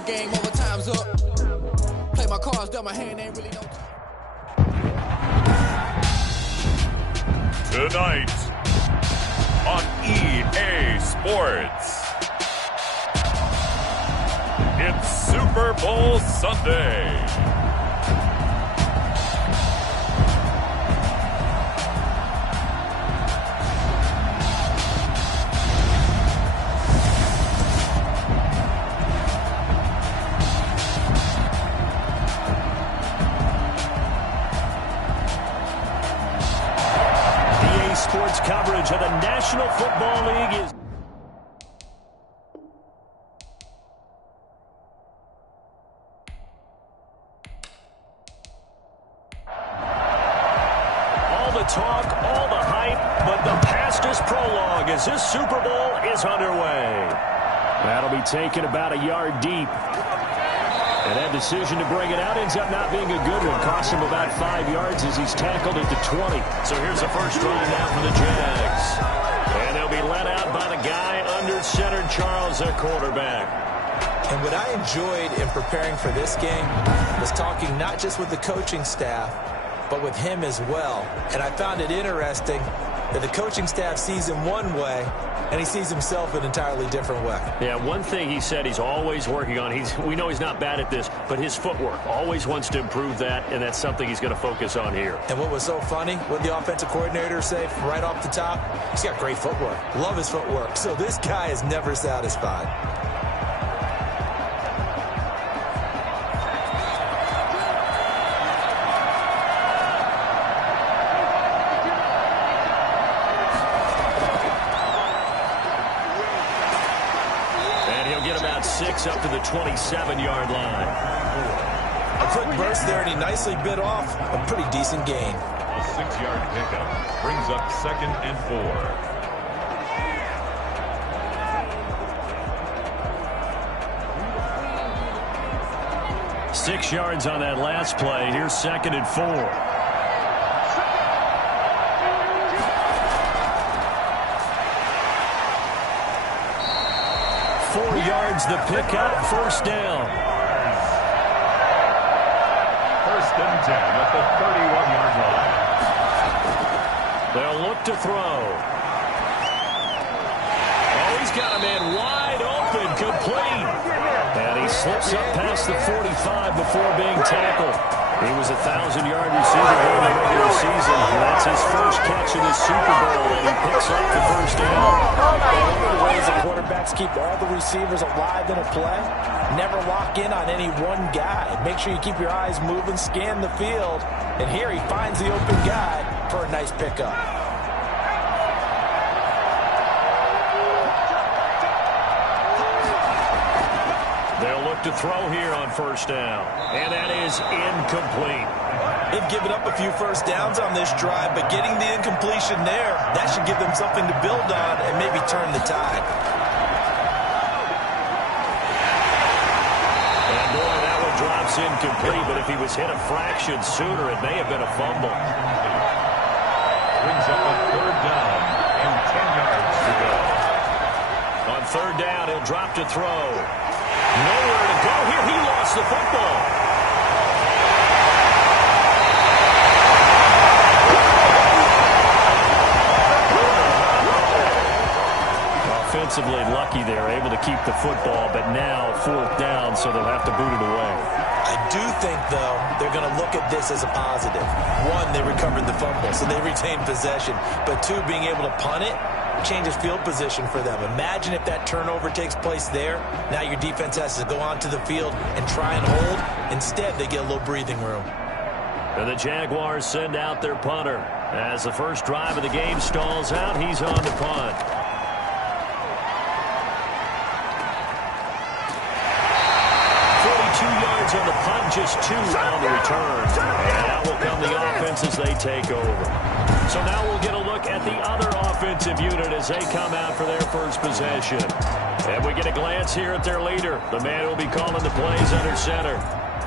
mind game, overtime's up. Play my cards, dealt my hand, ain't really no time. Tonight on EA Sports, it's Super Bowl Sunday. Sports coverage of the National Football League is all the talk, all the hype, but the past is prologue as this Super Bowl is underway. That'll be taken about a yard deep. And that decision to bring it out ends up not being a good one. Cost him about 5 yards as he's tackled at the 20. So here's the first drive now for the Jags. And they'll be let out by the guy under center, Charles, their quarterback. And what I enjoyed in preparing for this game was talking not just with the coaching staff, but with him as well. And I found it interesting that the coaching staff sees him one way, and he sees himself an entirely different way. Yeah, one thing he said he's always working on, we know he's not bad at this, but his footwork, always wants to improve that, and that's something he's going to focus on here. And what was so funny, what the offensive coordinator say right off the top, he's got great footwork. Love his footwork. So this guy is never satisfied. Up to the 27-yard line. A quick burst there, and he nicely bit off a pretty decent gain. A 6-yard pickup brings up 2nd and 4. 6 yards on that last play. Here's 2nd and 4. The pickup, first down. First and 10 at the 31-yard line. They'll look to throw. Oh, he's got a man wide open, complete. And he slips up past the 45 before being tackled. He was a 1,000-yard receiver during the regular season. And that's his first catch in the Super Bowl, and he picks up the first down. One of the ways the quarterbacks keep all the receivers alive in a play, never lock in on any one guy. Make sure you keep your eyes moving, scan the field, and here he finds the open guy for a nice pickup. They'll look to throw here on first down, and that is incomplete. They've given up a few first downs on this drive, but getting the incompletion there, that should give them something to build on and maybe turn the tide. And boy, that one drops incomplete, but if he was hit a fraction sooner, it may have been a fumble. Brings up a 3rd down and 10 yards to go. On 3rd down, he'll drop to throw. Nowhere to go here. He lost the football. Offensively lucky there, able to keep the football, but now 4th down, so they'll have to boot it away. I do think, though, they're going to look at this as a positive. One, they recovered the fumble, so they retained possession. But two, being able to punt it changes field position for them. Imagine if that turnover takes place there. Now your defense has to go onto the field and try and hold. Instead, they get a little breathing room. And the Jaguars send out their punter. As the first drive of the game stalls out, he's on to punt. On the punt, just 2 on the return. And out will come the offense as they take over. So now we'll get a look at the other offensive unit as they come out for their first possession. And we get a glance here at their leader, the man who will be calling the plays under center.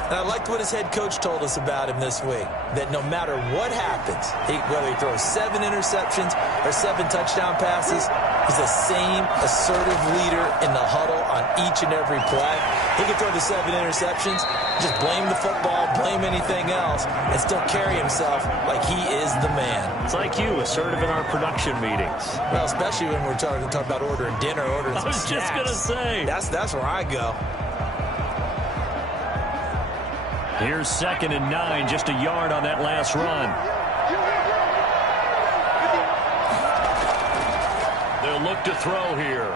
And I liked what his head coach told us about him this week, that no matter what happens, whether he throws 7 interceptions or 7 touchdown passes, he's the same assertive leader in the huddle on each and every play. He can throw the 7 interceptions, just blame the football, blame anything else, and still carry himself like he is the man. It's like you, assertive in our production meetings. Well, especially when we're talking about ordering dinner, ordering some snacks. I was just going to say. That's where I go. Here's 2nd and 9, just a yard on that last run. They'll look to throw here.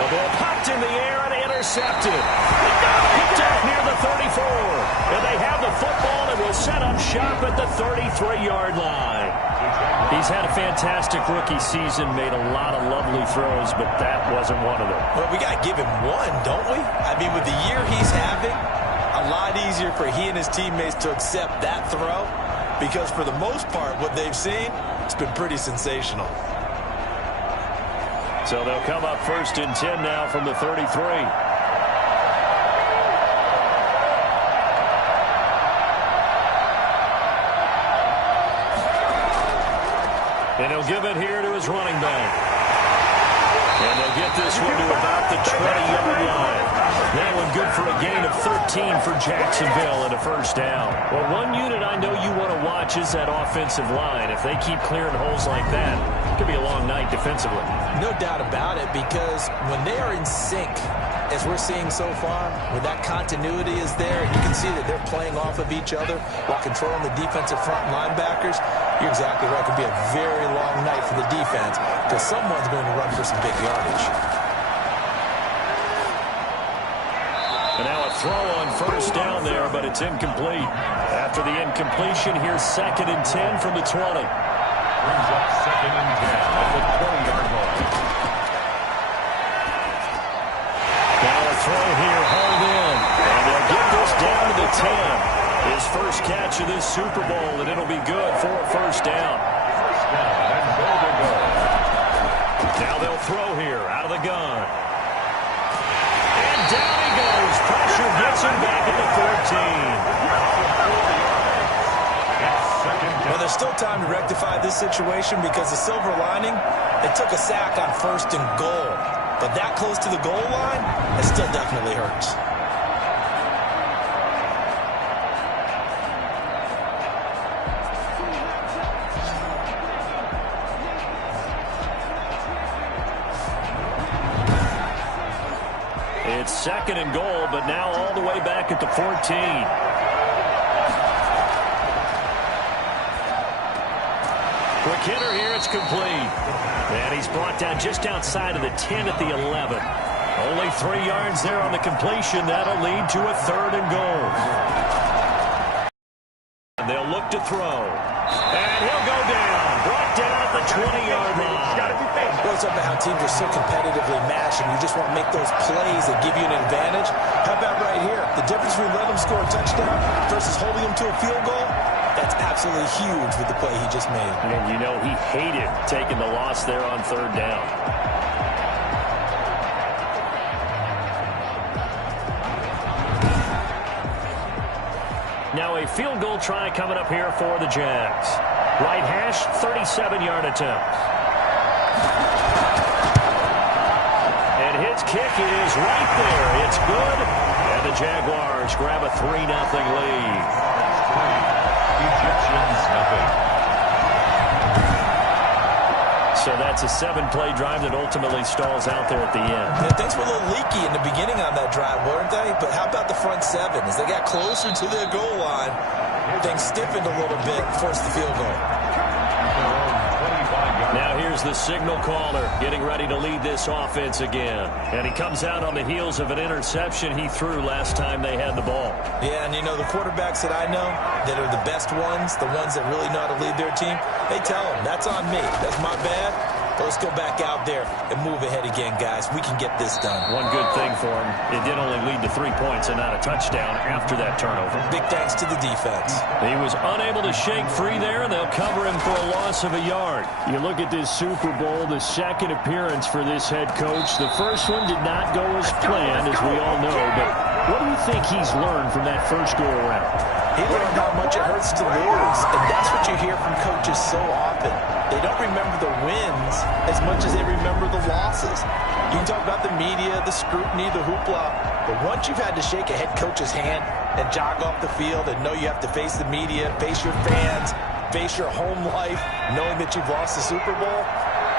The ball popped in the air and intercepted. Picked up near the 34. And they have the football and will set up shop at the 33-yard line. He's had a fantastic rookie season, made a lot of lovely throws, but that wasn't one of them. Well, we got to give him one, don't we? I mean, with the year he's having, a lot easier for he and his teammates to accept that throw because for the most part, what they've seen, it's been pretty sensational. So they'll come up 1st and 10 now from the 33. And he'll give it here to his running back. And they'll get this one to about the 20-yard line. That one good for a gain of 13 for Jacksonville and a 1st down. Well, one unit I know you want to watch is that offensive line. If they keep clearing holes like that, it could be a long night defensively. No doubt about it, because when they are in sync, as we're seeing so far, when that continuity is there, you can see that they're playing off of each other while controlling the defensive front linebackers. You're exactly right. It could be a very long night for the defense because someone's going to run for some big yardage. And now a throw on 1st down there, but it's incomplete. After the incompletion, here's 2nd and 10 from the 20. Brings up 2nd and 10 at the 20-yard line. Now a throw here, hauled in. And they'll get this down to the 10. His first catch of this Super Bowl, and it'll be good for a 1st down. First down, and goal to go. Now they'll throw here, out of the gun. And down he goes. Pressure gets him back at the 14. Well, there's still time to rectify this situation because the silver lining, they took a sack on 1st and goal. But that close to the goal line, it still definitely hurts. It's 2nd and goal, but now all the way back at the 14. Quick hitter here, it's complete. And he's brought down just outside of the 10 at the 11. Only 3 yards there on the completion. That'll lead to a 3rd and goal. And they'll look to throw. And he'll go down. Brought down at the 20-yard line. It goes up to how teams are so competitively matched, and you just want to make those plays that give you an advantage. How about right here? The difference between letting them score a touchdown versus holding them to a field goal, that's absolutely huge with the play he just made. And you know he hated taking the loss there on 3rd down. Now a field goal try coming up here for the Jags. Right hash, 37-yard attempt. And his kick is right there. It's good. And the Jaguars grab a 3-0 lead. Egyptians nothing. So that's a 7-play drive that ultimately stalls out there at the end. Yeah, things were a little leaky in the beginning on that drive, weren't they? But how about the front 7? As they got closer to their goal line, things stiffened a little bit, forced the field goal. Now here's the signal caller getting ready to lead this offense again. And he comes out on the heels of an interception he threw last time they had the ball. Yeah, and you know, the quarterbacks that I know that are the best ones, the ones that really know how to lead their team, they tell them, that's on me. That's my bad. But let's go back out there and move ahead again, guys. We can get this done. One good thing for him, it did only lead to 3 points and not a touchdown after that turnover. Big thanks to the defense. He was unable to shake free there, and they'll cover him for a loss of a yard. You look at this Super Bowl, the 2nd appearance for this head coach. The first one did not go as planned, as we all know, but what do you think he's learned from that first go-around? He learned how much it hurts to lose, and that's what you hear from coaches so often. They don't remember the wins wins as much as they remember the losses. You can talk about the media, the scrutiny, the hoopla, but once you've had to shake a head coach's hand and jog off the field and know you have to face the media, face your fans, face your home life, knowing that you've lost the Super Bowl,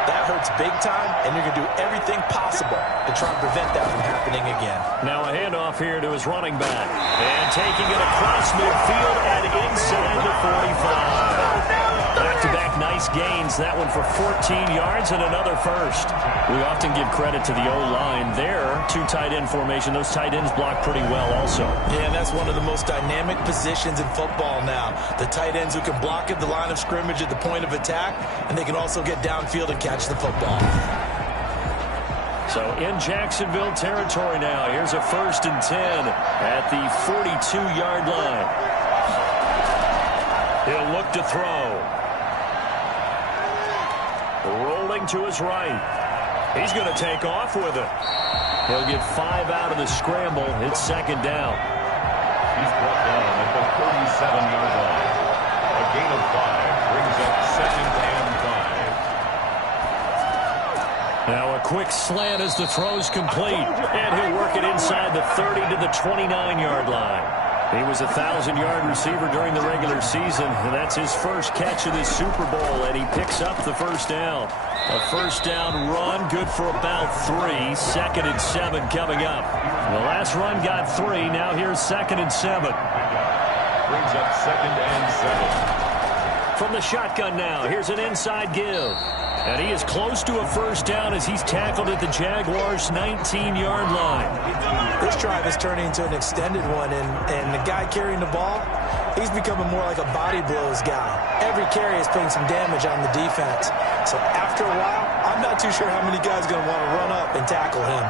that hurts big time, and you're going to do everything possible to try and prevent that from happening again. Now a handoff here to his running back. And taking it across midfield and inside the 45. Back-to-back nice gains. That one for 14 yards and another first. We often give credit to the O-line there. Two tight end formation. Those tight ends block pretty well also. Yeah, and that's one of the most dynamic positions in football now. The tight ends who can block at the line of scrimmage at the point of attack, and they can also get downfield and catch the football. So in Jacksonville territory now. Here's a 1st and 10 at the 42-yard line. He'll look to throw. Rolling to his right. He's going to take off with it. He'll get 5 out of the scramble. It's 2nd down. He's brought down at the 37-yard line. A gain of 5 brings up 2nd and 5. Now a quick slant as the throw's complete. And he'll work it inside the 30 to the 29-yard line. He was a 1,000-yard receiver during the regular season, and that's his first catch of this Super Bowl, and he picks up the 1st down. A 1st down run, good for about 3. 2nd and 7 coming up. The last run got 3. Now here's 2nd and 7. Brings up 2nd and 7. From the shotgun now, here's an inside give. And he is close to a 1st down as he's tackled at the Jaguars' 19-yard line. This drive is turning into an extended one, and the guy carrying the ball, he's becoming more like a body blows guy. Every carry is putting some damage on the defense. So after a while, I'm not too sure how many guys are going to want to run up and tackle him.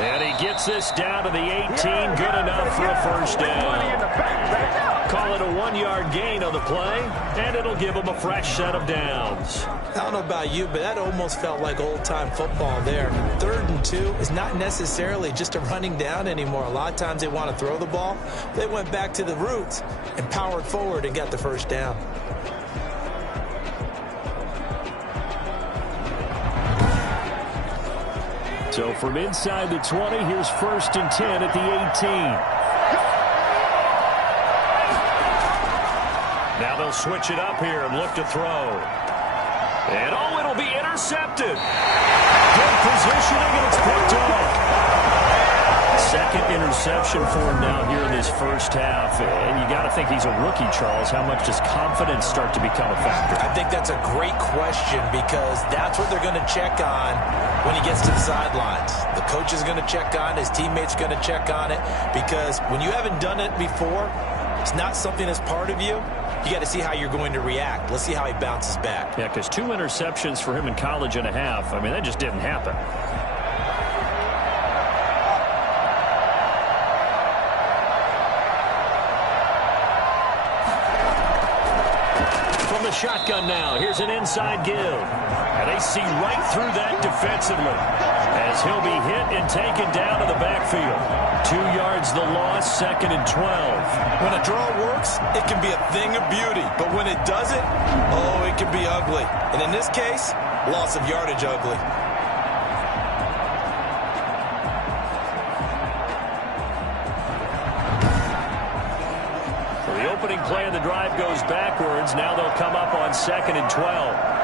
And he gets this down to the 18, good enough for a 1st down. Call it a 1-yard gain on the play, and it'll give him a fresh set of downs. I don't know about you, but that almost felt like old-time football there. 3rd and 2 is not necessarily just a running down anymore. A lot of times they want to throw the ball. They went back to the roots and powered forward and got the 1st down. So from inside the 20, here's 1st and 10 at the 18. Now they'll switch it up here and look to throw. And, it'll be intercepted. Good positioning, and it's picked off. 2nd interception for him now here in this 1st half. And you got to think he's a rookie, Charles. How much does confidence start to become a factor? I think that's a great question because that's what they're going to check on when he gets to the sidelines. The coach is going to check on it. His teammates are going to check on it because when you haven't done it before, it's not something that's part of you. You got to see how you're going to react. Let's see how he bounces back. Yeah, because 2 interceptions for him in college and a half. I mean, that just didn't happen. From the shotgun now, here's an inside give. And they see right through that defensively as he'll be hit and taken down to the backfield. 2 yards the loss, 2nd and 12. When a draw works, it can be a thing of beauty. But when it doesn't, it can be ugly. And in this case, loss of yardage ugly. So the opening play of the drive goes backwards. Now they'll come up on 2nd and 12.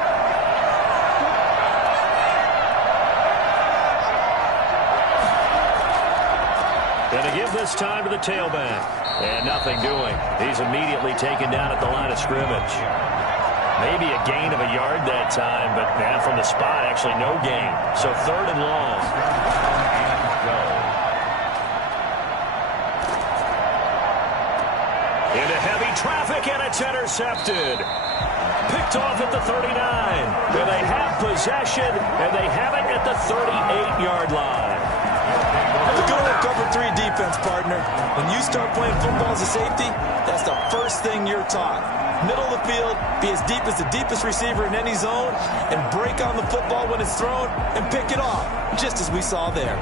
Going to give this time to the tailback. And nothing doing. He's immediately taken down at the line of scrimmage. Maybe a gain of a yard that time, but from the spot, actually no gain. So 3rd and long. Into heavy traffic, and it's intercepted. Picked off at the 39. And they have possession, and they have it at the 38-yard line. The good old cover 3 defense, partner. When you start playing football as a safety, that's the first thing you're taught. Middle of the field, be as deep as the deepest receiver in any zone, and break on the football when it's thrown and pick it off, just as we saw there.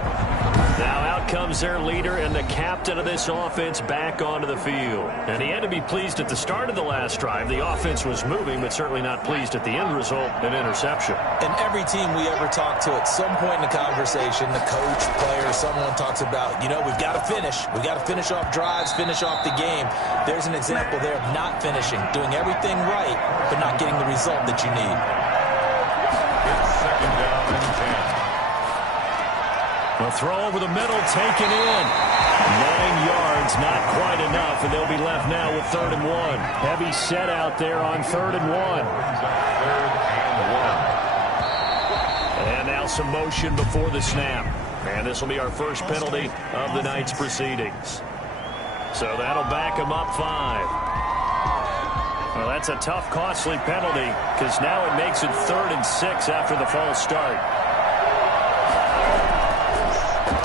Now out comes their leader and the captain of this offense back onto the field. And he had to be pleased at the start of the last drive. The offense was moving, but certainly not pleased at the end result, an interception. And every team we ever talk to at some point in the conversation, the coach, player, someone talks about, you know, we've got to finish. We've got to finish off drives, finish off the game. There's an example there of not finishing, doing everything right, but not getting the result that you need. It's second down and 10. A throw over the middle, taken in. 9 yards, not quite enough, and they'll be left now with 3rd and 1. Heavy set out there on 3rd and 1. And now some motion before the snap. And this will be our first penalty of the night's proceedings. So that'll back them up 5. Well, that's a tough, costly penalty because now it makes it 3rd and 6 after the false start.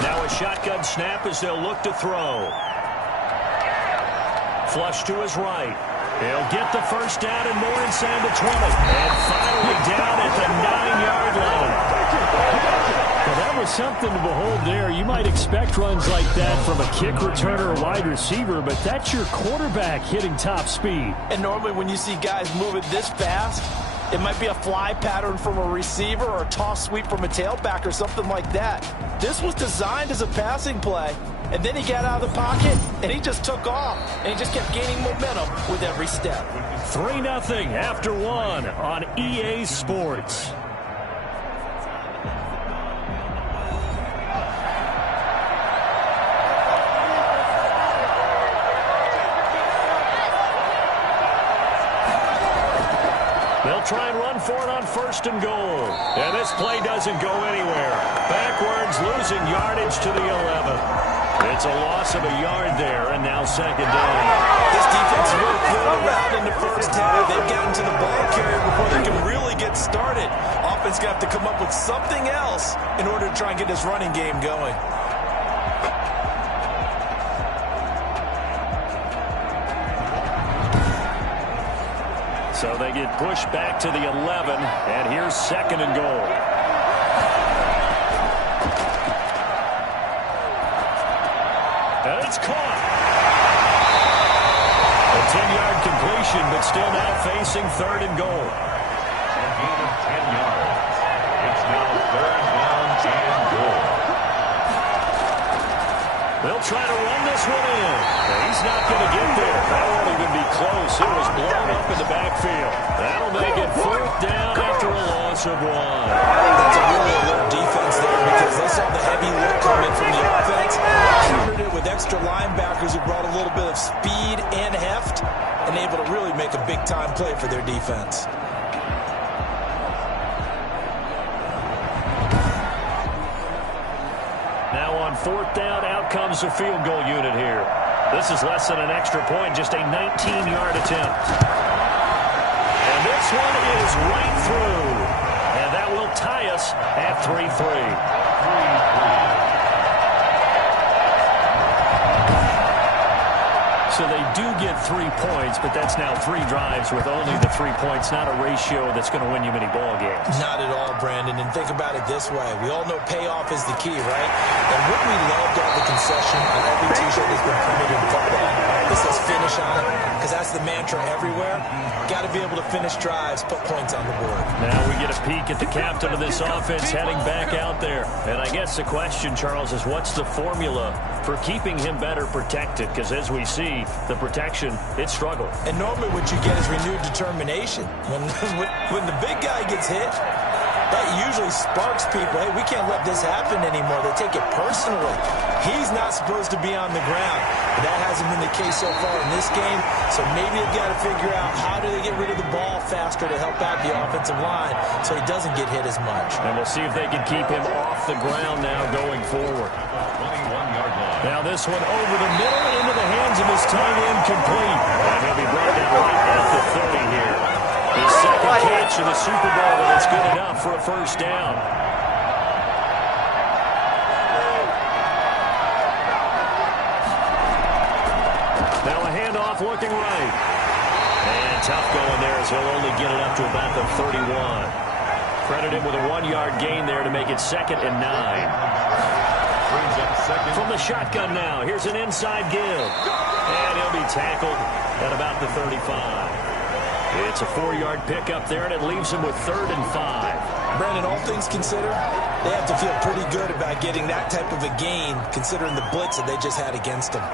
Now a shotgun snap as they'll look to throw. Flush to his right. He'll get the first down and more inside the 20. And finally down at the 9-yard line. Well, that was something to behold there. You might expect runs like that from a kick returner or wide receiver, but that's your quarterback hitting top speed. And normally when you see guys moving this fast, it might be a fly pattern from a receiver or a toss sweep from a tailback or something like that. This was designed as a passing play, and then he got out of the pocket, and he just took off, and he just kept gaining momentum with every step. 3-0 after 1 on EA Sports. They'll try and run for it on 1st and goal. And this play doesn't go anywhere. Backwards, losing yardage to the 11. It's a loss of a yard there, and now 2nd down. This defense really pulled around in the first half. They've gotten to the ball carrier before they can really get started. Offense going to have to come up with something else in order to try and get this running game going. So they get pushed back to the 11, and here's 2nd and goal. And it's caught. A 10-yard completion, but still now facing 3rd and goal. A gain of 10 yards. It's now 3rd down and goal. They'll try to run this one in. He's not going to get there. That won't even be close. It was blown up in the backfield. That'll make it 4th down after a loss of 1. That's a really alert defense there because they saw the heavy look coming from the offense, countered it with extra linebackers who brought a little bit of speed and heft, and able to really make a big-time play for their defense. Now on 4th down, out comes the field goal unit here. This is less than an extra point, just a 19-yard attempt. And this one is right through. And that will tie us at 3-3. So they do get 3 points, but that's now 3 drives with only the 3 points, not a ratio that's going to win you many ball games. Not at all, Brandon. And think about it this way. We all know payoff is the key, right? And wouldn't we love to have the concession on every T-shirt that's been printed in football that says finish on it? Because that's the mantra everywhere. Got to be able to finish drives, put points on the board. Now we get a peek at the captain of this offense heading back out there. And I guess the question, Charles, is what's the formula for keeping him better protected? Because as we see, the protection, it struggled. And normally what you get is renewed determination. When the big guy gets hit, that usually sparks people. Hey, we can't let this happen anymore. They take it personally. He's not supposed to be on the ground. But that hasn't been the case so far in this game. So maybe they've got to figure out how do they get rid of the ball faster to help out the offensive line so he doesn't get hit as much. And we'll see if they can keep him off the ground now going forward. 21-yard line. Now this one over the middle into the hands of his tight end, complete. And he'll be brought down right at the 30 here. His second catch of the Super Bowl, and it's good enough for a first down. Now a handoff looking right. And tough going there as he'll only get it up to about the 31. Credit him with a 1-yard gain there to make it 2nd and 9. Brings up second. From the shotgun now, here's an inside give. And he'll be tackled at about the 35. It's a 4-yard pickup there, and it leaves him with 3rd and 5. Brandon, all things considered, they have to feel pretty good about getting that type of a gain, considering the blitz that they just had against them.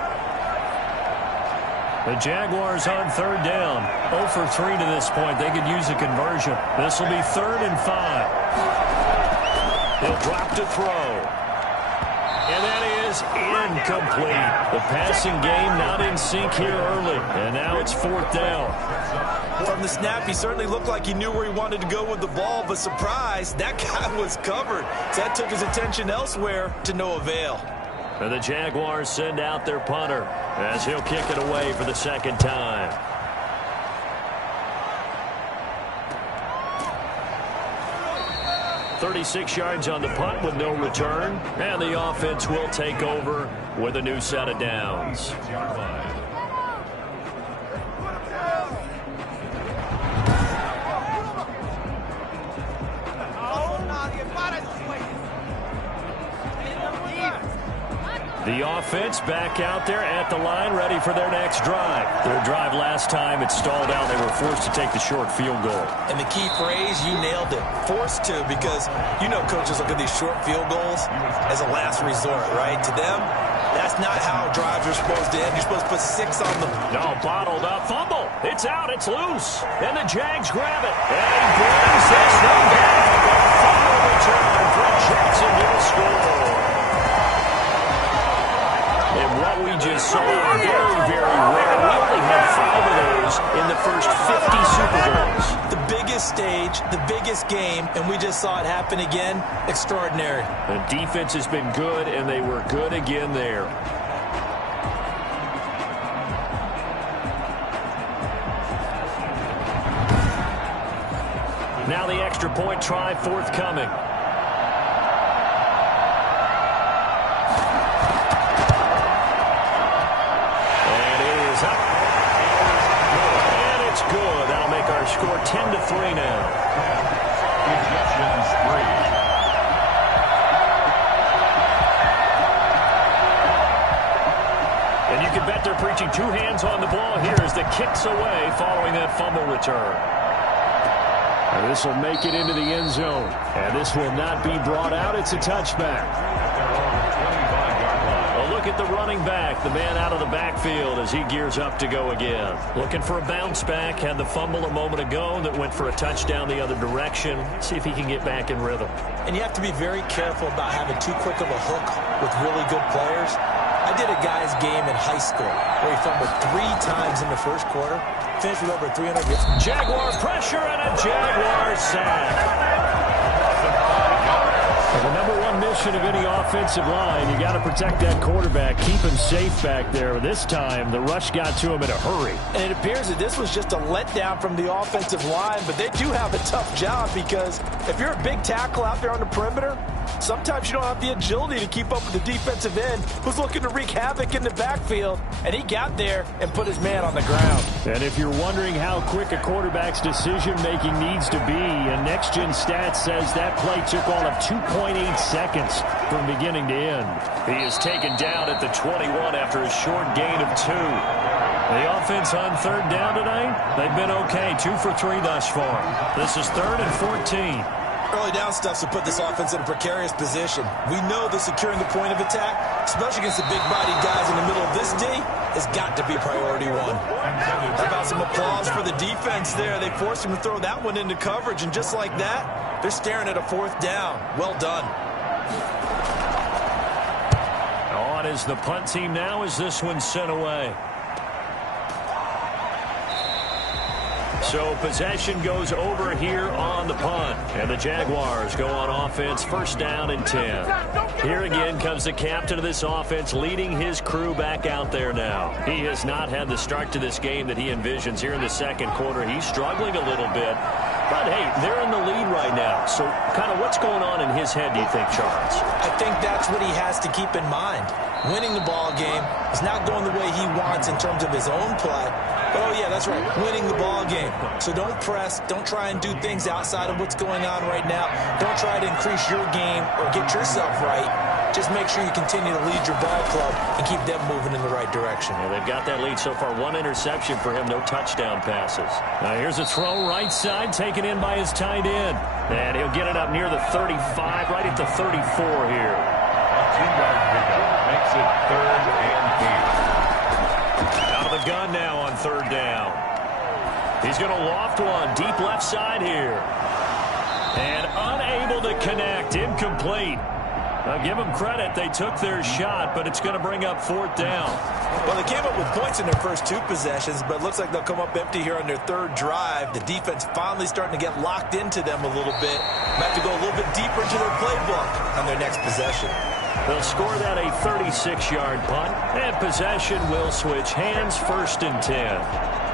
The Jaguars on 3rd down. 0 for 3 to this point. They could use a conversion. This will be 3rd and 5. He'll drop to throw. And that is incomplete. The passing game not in sync here early. And now it's 4th down. From the snap, he certainly looked like he knew where he wanted to go with the ball, but surprise, that guy was covered. So that took his attention elsewhere to no avail. And the Jaguars send out their punter as he'll kick it away for the 2nd time. .36 yards on the punt with no return. And the offense will take over with a new set of downs. The offense back out there at the line, ready for their next drive. Their drive last time, it stalled out. They were forced to take the short field goal. And the key phrase, you nailed it. Forced to, because you know coaches look at these short field goals as a last resort, right? To them, that's not how drives are supposed to end. You're supposed to put 6 on them. No, bottled up. Fumble. It's out. It's loose. And the Jags grab it. And he brings this thing back. A fumble return for Jacksonville score. And what we just saw, very, very rare. We only had 5 of those in the first 50 Super Bowls. The biggest stage, the biggest game, and we just saw it happen again. Extraordinary. The defense has been good, and they were good again there. Now the extra point try forthcoming. Score 10-3 now. Ejections 3. And you can bet they're preaching 2 hands on the ball here as the kick's away following that fumble return. And this will make it into the end zone. And this will not be brought out. It's a touchback. At the running back, the man out of the backfield as he gears up to go again. Looking for a bounce back. Had the fumble a moment ago that went for a touchdown the other direction. See if he can get back in rhythm. And you have to be very careful about having too quick of a hook with really good players. I did a guy's game in high school where he fumbled 3 times in the first quarter. Finished with over 300 yards. Jaguar pressure and a Jaguar sack. The number 1 mission of any offensive line, you got to protect that quarterback, keep him safe back there. This time, the rush got to him in a hurry. And it appears that this was just a letdown from the offensive line, but they do have a tough job because if you're a big tackle out there on the perimeter, sometimes you don't have the agility to keep up with the defensive end who's looking to wreak havoc in the backfield, and he got there and put his man on the ground. And if you're wondering how quick a quarterback's decision-making needs to be, a next-gen stat says that play took all of 2.8 seconds from beginning to end. He is taken down at the 21 after a short gain of 2. The offense on 3rd down tonight, they've been okay. 2 for 3 thus far. This is 3rd and 14. Early down stuff to put this offense in a precarious position. We know that securing the point of attack, especially against the big-bodied guys in the middle of this D, has got to be priority 1. How about some applause for the defense there? They forced him to throw that one into coverage, and just like that, they're staring at a 4th down. Well done. On is the punt team now as this one's sent away. So possession goes over here on the punt. And the Jaguars go on offense, 1st down and 10. Here again comes the captain of this offense leading his crew back out there now. He has not had the start to this game that he envisions here in the 2nd quarter. He's struggling a little bit. But, hey, they're in the lead right now. So kind of what's going on in his head, do you think, Charles? I think that's what he has to keep in mind. Winning the ball game is not going the way he wants in terms of his own play. But, oh, yeah, that's right, winning the ball game. So don't press. Don't try and do things outside of what's going on right now. Don't try to increase your game or get yourself right. Just make sure you continue to lead your ball club and keep them moving in the right direction. Yeah, they've got that lead so far. 1 interception for him, no touchdown passes. Now here's a throw right side, taken in by his tight end. And he'll get it up near the 35, right at the 34 here. A 2-yard pickup makes it 3rd and 8. Out of the gun now on 3rd down. He's going to loft one, deep left side here. And unable to connect, incomplete. Now give them credit, they took their shot, but it's going to bring up 4th down. Well, they came up with points in their first 2 possessions, but it looks like they'll come up empty here on their 3rd drive. The defense finally starting to get locked into them a little bit. Might have to go a little bit deeper into their playbook on their next possession. They'll score that a 36-yard punt, and possession will switch hands, 1st and 10.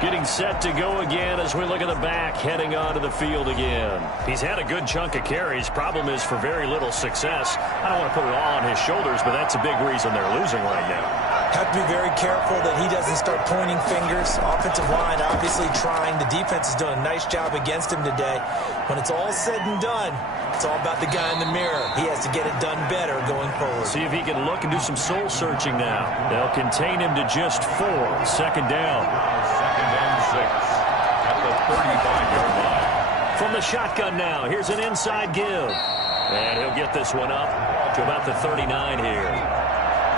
Getting set to go again as we look at the back heading onto the field again. He's had a good chunk of carries. Problem is for very little success. I don't want to put it all on his shoulders, but that's a big reason they're losing right now. Have to be very careful that he doesn't start pointing fingers. Offensive line obviously trying. The defense has done a nice job against him today. When it's all said and done, it's all about the guy in the mirror. He has to get it done better going forward. See if he can look and do some soul searching now. They'll contain him to just 4. 2nd down. 2nd and 6 at the 35-yard line. From the shotgun now, here's an inside give. And he'll get this one up to about the 39 here.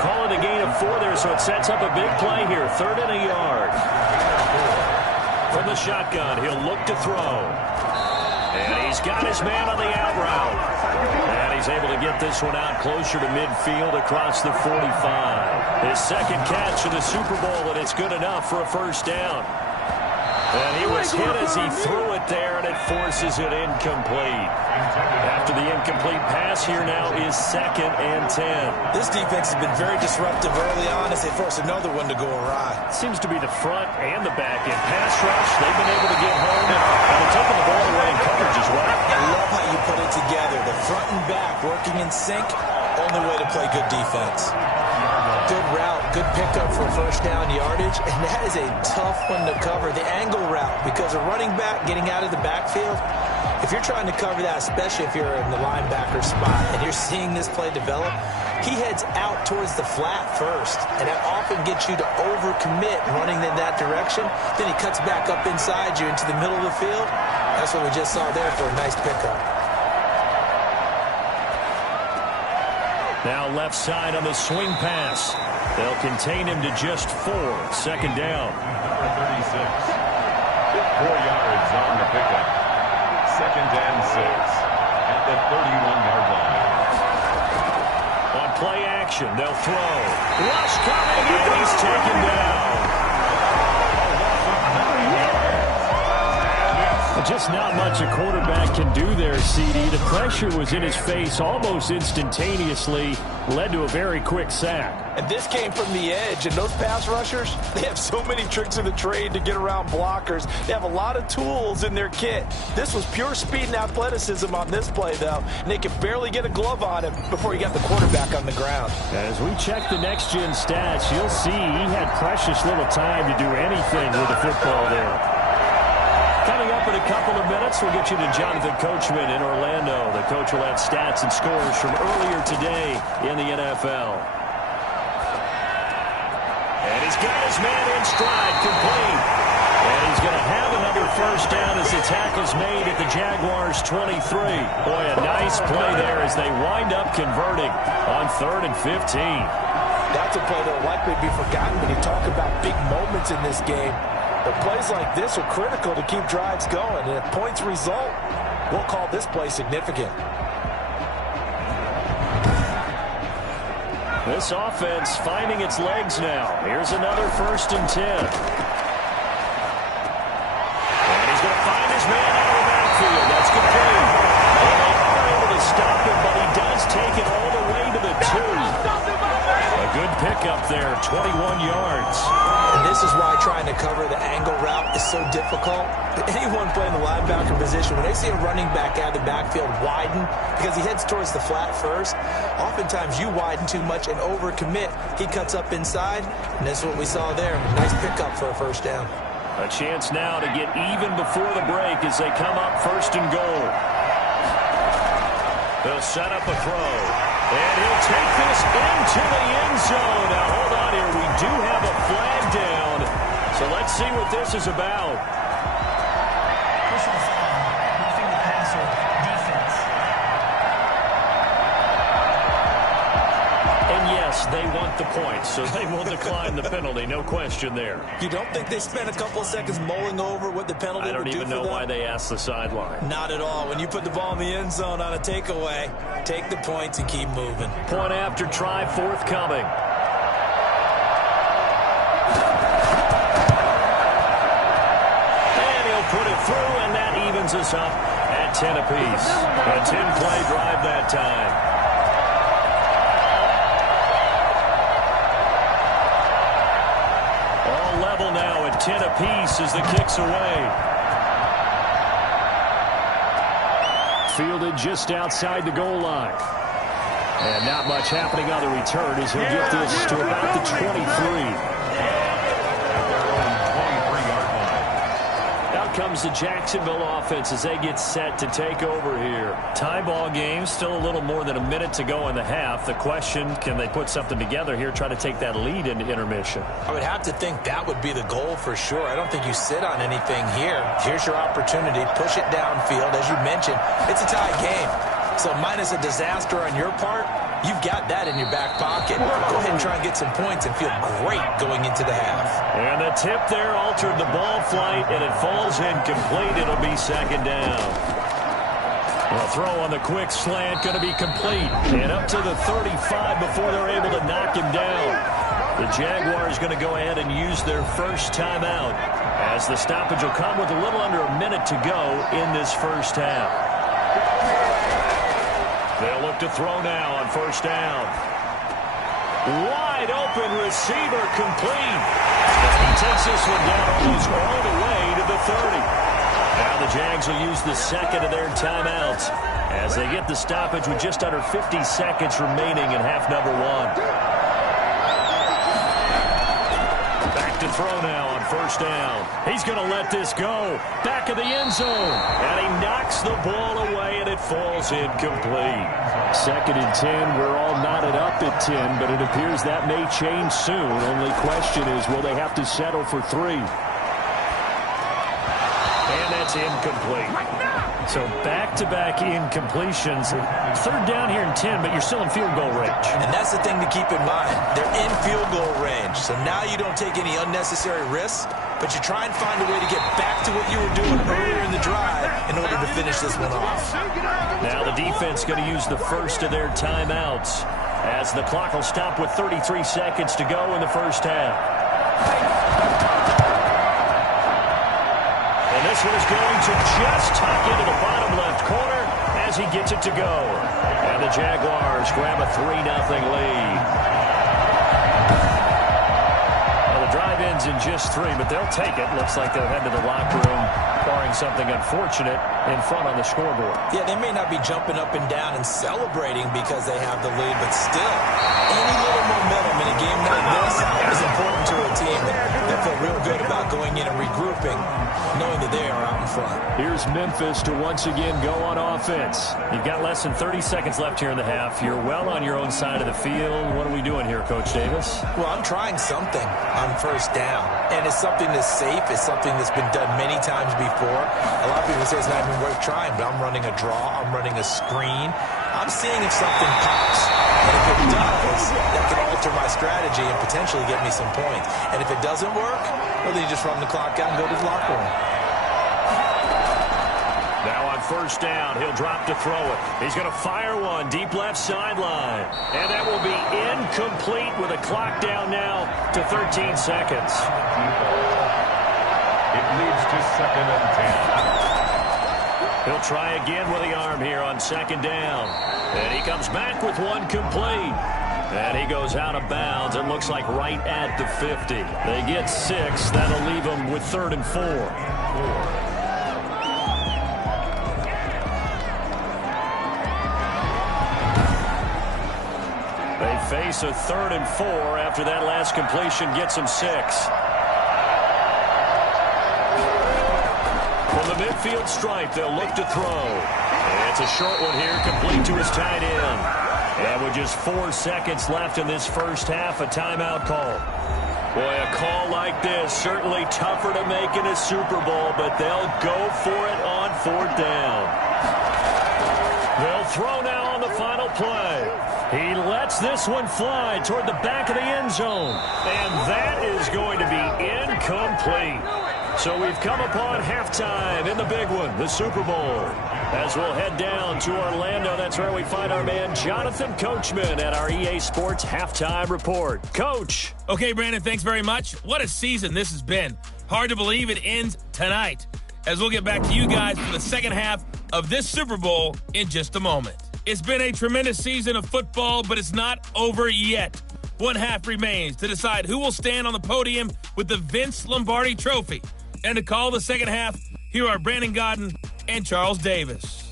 Call it a gain of 4 there, so it sets up a big play here. 3rd and a yard. From the shotgun, he'll look to throw. And he's got his man on the out route. And he's able to get this one out closer to midfield across the 45. His 2nd catch of the Super Bowl, and it's good enough for a 1st down. And he was hit as he threw it there, and it forces it incomplete. After the incomplete pass, here now is 2nd and 10. This defense has been very disruptive early on as they force another one to go awry. Seems to be the front and the back end. Pass rush, they've been able to get home, and they're taking the ball away in coverage as well. I love how you put it together. The front and back working in sync, only way to play good defense. Good route, good pickup for 1st down yardage, and that is a tough one to cover. The angle route, because a running back getting out of the backfield, if you're trying to cover that, especially if you're in the linebacker spot and you're seeing this play develop, he heads out towards the flat first, and that often gets you to overcommit running in that direction. Then he cuts back up inside you into the middle of the field. That's what we just saw there for a nice pickup. Now left side on the swing pass. They'll contain him to just 4. 2nd down. Number 36. 4 yards on the pickup. 2nd and 6 at the 31-yard line. On play action, they'll throw. Rush coming, and he's taken down. Just not much a quarterback can do there, CD. The pressure was in his face almost instantaneously, led to a very quick sack. And this came from the edge, and those pass rushers, they have so many tricks in the trade to get around blockers. They have a lot of tools in their kit. This was pure speed and athleticism on this play, though, and they could barely get a glove on him before he got the quarterback on the ground. As we check the next-gen stats, you'll see he had precious little time to do anything with the football there. Coming up in a couple of minutes, we'll get you to Jonathan Coachman in Orlando. The coach will have stats and scores from earlier today in the NFL. And he's got his man in stride, complete. And he's going to have another 1st down as the tackle's made at the Jaguars' 23. Boy, a nice play there as they wind up converting on 3rd and 15. That's a play that will likely be forgotten when you talk about big moments in this game. But plays like this are critical to keep drives going. And if points result, we'll call this play significant. This offense finding its legs now. Here's another 1st and 10. And he's going to find his man out of the backfield. That's complete. And they are able to stop him, but he does take it all the way to the 2. A good pickup there, 21 yards. And this is why trying to cover the angle route is so difficult. Anyone playing the linebacker position, when they see a running back out of the backfield widen, because he heads towards the flat first, oftentimes you widen too much and overcommit. He cuts up inside, and that's what we saw there. Nice pickup for a 1st down. A chance now to get even before the break as they come up 1st and goal. They'll set up a throw. And he'll take this into the end zone. Now, hold on here. We do have a flag down. So let's see what this is about. Personal foul, roughing the passer, defense. And yes, they want the points, so they will decline the penalty. No question there. You don't think they spent a couple of seconds mulling over what the penalty would do for them? I don't even know why they asked the sideline. Not at all. When you put the ball in the end zone on a takeaway, take the points and keep moving. Point after try forthcoming. And he'll put it through, and that evens us up at 10 apiece. A 10-play drive that time. Level now at 10 apiece as the kick's away. Fielded just outside the goal line. And not much happening on the return as he'll get this to about the 23. Comes the Jacksonville offense as they get set to take over here. Tie ball game, still a little more than a minute to go in the half. The question, can they put something together here, try to take that lead into intermission? I would have to think that would be the goal for sure. I don't think you sit on anything here. Here's your opportunity. Push it downfield. As you mentioned, it's a tie game. So minus a disaster on your part, you've got that in your back pocket. Go ahead and try and get some points and feel great going into the half. And the tip there altered the ball flight, and it falls incomplete. It'll be second down. A throw on the quick slant going to be complete. And up to the 35 before they're able to knock him down. The Jaguars going to go ahead and use their first timeout as the stoppage will come with a little under a minute to go in this first half. They'll look to throw now on first down. Wide open receiver complete. He takes this one down almost all the way to the 30. Now the Jags will use the second of their timeouts as they get the stoppage with just under 50 seconds remaining in half number one. Back to throw now on first down. He's going to let this go. Back of the end zone. And he knocks the ball away, and it falls incomplete. Second and 10. We're all knotted up at 10, but it appears that may change soon. Only question is, will they have to settle for 3? And that's incomplete. So back-to-back incompletions. Third down here in 10, but you're still in field goal range. And that's the thing to keep in mind. They're in field goal range. So now you don't take any unnecessary risks, but you try and find a way to get back to what you were doing earlier in the drive in order to finish this one off. Now the defense going to use the first of their timeouts as the clock will stop with 33 seconds to go in the first half. And this one is going to just tuck into the bottom left corner as he gets it to go. And the Jaguars grab a 3-0 lead. Well, the drive ends in just 3, but they'll take it. Looks like they'll head to the locker room, barring something unfortunate in front on the scoreboard. Yeah, they may not be jumping up and down and celebrating because they have the lead, but still, any little momentum in a game like this is important to a team. They feel real good about going in and regrouping, knowing that they are out in front. Here's Memphis to once again go on offense. You've got less than 30 seconds left here in the half. You're well on your own side of the field. What are we doing here, Coach Davis? Well, I'm trying something on first down, and it's something that's safe. It's something that's been done many times before. A lot of people say it's not even worth trying, but I'm running a draw. I'm running a screen. I'm seeing if something pops. And if it does, that can alter my strategy and potentially get me some points. And if it doesn't work, well, then you just run the clock out and go to the locker room. Now on first down, he'll drop to throw it. He's going to fire one deep left sideline. And that will be incomplete with a clock down now to 13 seconds. It leads to second and 10. He'll try again with the arm here on second down. And he comes back with one complete. And he goes out of bounds. It looks like right at the 50. They get 6. That'll leave them with 3rd and 4. They face a 3rd and 4 after that last completion gets them 6. From the midfield stripe, they'll look to throw. And it's a short one here, complete to his tight end. And with just 4 seconds left in this first half, a timeout call. Boy, a call like this, certainly tougher to make in a Super Bowl, but they'll go for it on 4th down. They'll throw now on the final play. He lets this one fly toward the back of the end zone. And that is going to be incomplete. So we've come upon halftime in the big one, the Super Bowl. As we'll head down to Orlando, that's where we find our man Jonathan Coachman at our EA Sports Halftime Report. Coach. Okay, Brandon, thanks very much. What a season this has been. Hard to believe it ends tonight, as we'll get back to you guys for the second half of this Super Bowl in just a moment. It's been a tremendous season of football, but it's not over yet. One half remains to decide who will stand on the podium with the Vince Lombardi Trophy. And to call the second half, here are Brandon Godden and Charles Davis.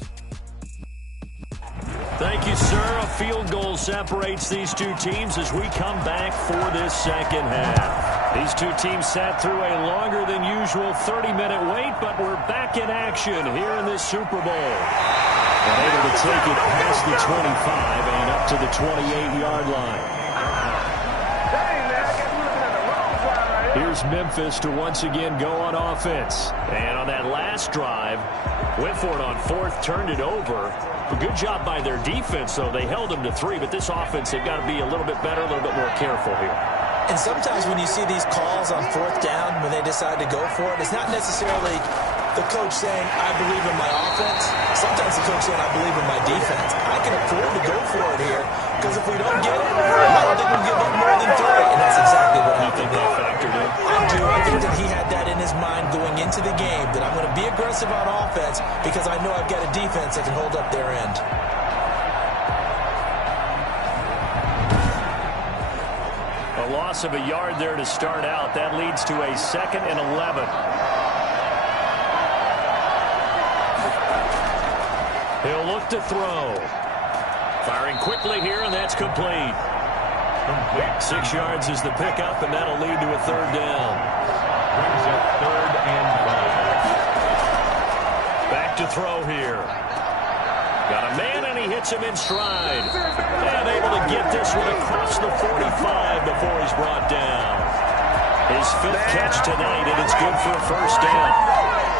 Thank you, sir. A field goal separates these two teams as we come back for this second half. These two teams sat through a longer than usual 30-minute wait, but we're back in action here in this Super Bowl. And able to take it past the 25 and up to the 28-yard line. Here's Memphis to once again go on offense. And on that last drive, went for it on 4th, turned it over. A good job by their defense, though. They held them to 3, but this offense, they've got to be a little bit better, a little bit more careful here. And sometimes when you see these calls on 4th down, when they decide to go for it, it's not necessarily the coach saying, I believe in my offense. Sometimes the coach saying, I believe in my defense. I can afford to go for it here, because if we don't get it, I don't think we'll give up more than 3. And that's exactly what happened there. I do. I think that he had that in his mind going into the game, that I'm going to be aggressive on offense because I know I've got a defense that can hold up their end. A loss of a yard there to start out. That leads to a 2nd and 11. He'll look to throw. Firing quickly here, and that's complete. 6 yards is the pickup, and that'll lead to a 3rd down. Brings up 3rd and 5. Back to throw here. Got a man, and he hits him in stride. And able to get this one across the 45 before he's brought down. His 5th catch tonight, and it's good for a 1st down.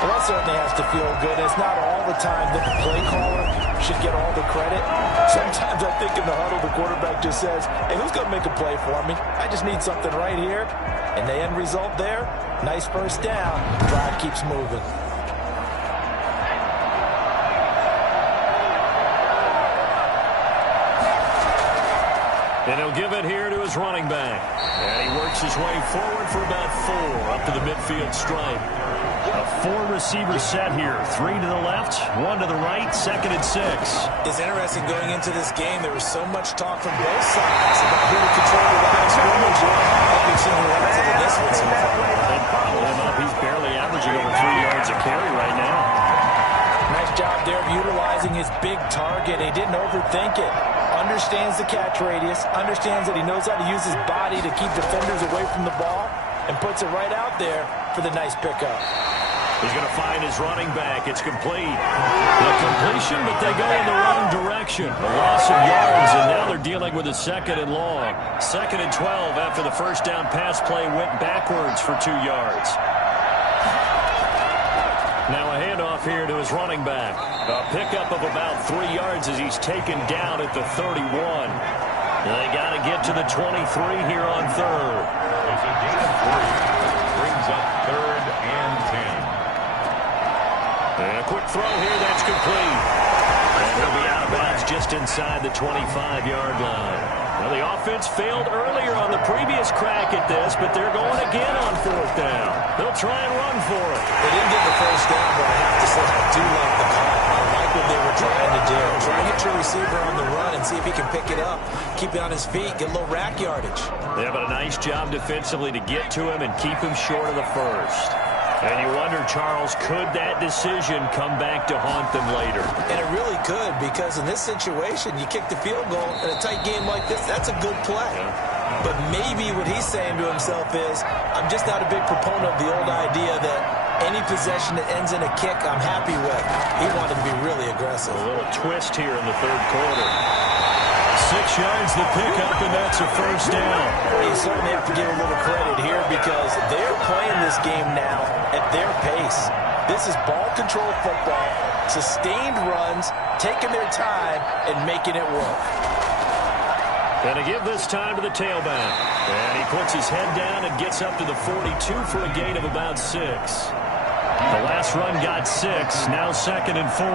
Well, that certainly has to feel good. It's not all the time that the play caller should get all the credit. Sometimes I think in the huddle, the quarterback just says, hey, who's going to make a play for me? I just need something right here. And the end result there, nice 1st down. Drive keeps moving. And he'll give it here to his running back. And he works his way forward for about 4 up to the midfield stripe. A 4-receiver set here. 3 to the left, 1 to the right, 2nd and 6. It's interesting going into this game. There was so much talk from both sides about who would control the line of scrimmage. I think we've seen who has it in this one so far. And following him up, he's barely averaging over 3 yards a carry right now. Nice job there of utilizing his big target. He didn't overthink it. Understands the catch radius, understands that he knows how to use his body to keep defenders away from the ball, and puts it right out there for the nice pickup. He's going to find his running back. It's complete. The completion, but they go in the wrong direction. A loss of yards, and now they're dealing with a 2nd and long. 2nd and 12 after the 1st down pass play went backwards for 2 yards. Now a handoff here to his running back. A pickup of about 3 yards as he's taken down at the 31. They got to get to the 23 here on 3rd. It's a gain of 3. Brings up 3rd and 10. And a quick throw here, that's complete. And he'll be out of bounds just inside the 25-yard line. Well, the offense failed earlier on the previous crack at this, but they're going again on 4th down. They'll try and run for it. They didn't get the 1st down, but I have to say I do like the call. I like what they were trying to do. Try and hit your receiver on the run and see if he can pick it up, keep it on his feet, get a little rack yardage. They have a nice job defensively to get to him and keep him short of the 1st. And you wonder, Charles, could that decision come back to haunt them later? And it really could, because in this situation, you kick the field goal in a tight game like this, that's a good play. But maybe what he's saying to himself is, I'm just not a big proponent of the old idea that Any possession that ends in a kick, I'm happy with. He wanted to be really aggressive. A little twist here in the third quarter. 6 yards the pickup, and that's a first down. You certainly have to give a little credit here because they're playing this game now at their pace. This is ball control football, sustained runs, taking their time, and making it work. Going to give this time to the tailback. And he puts his head down and gets up to the 42 for a gain of about 6. The last run got 6, now 2nd and 4.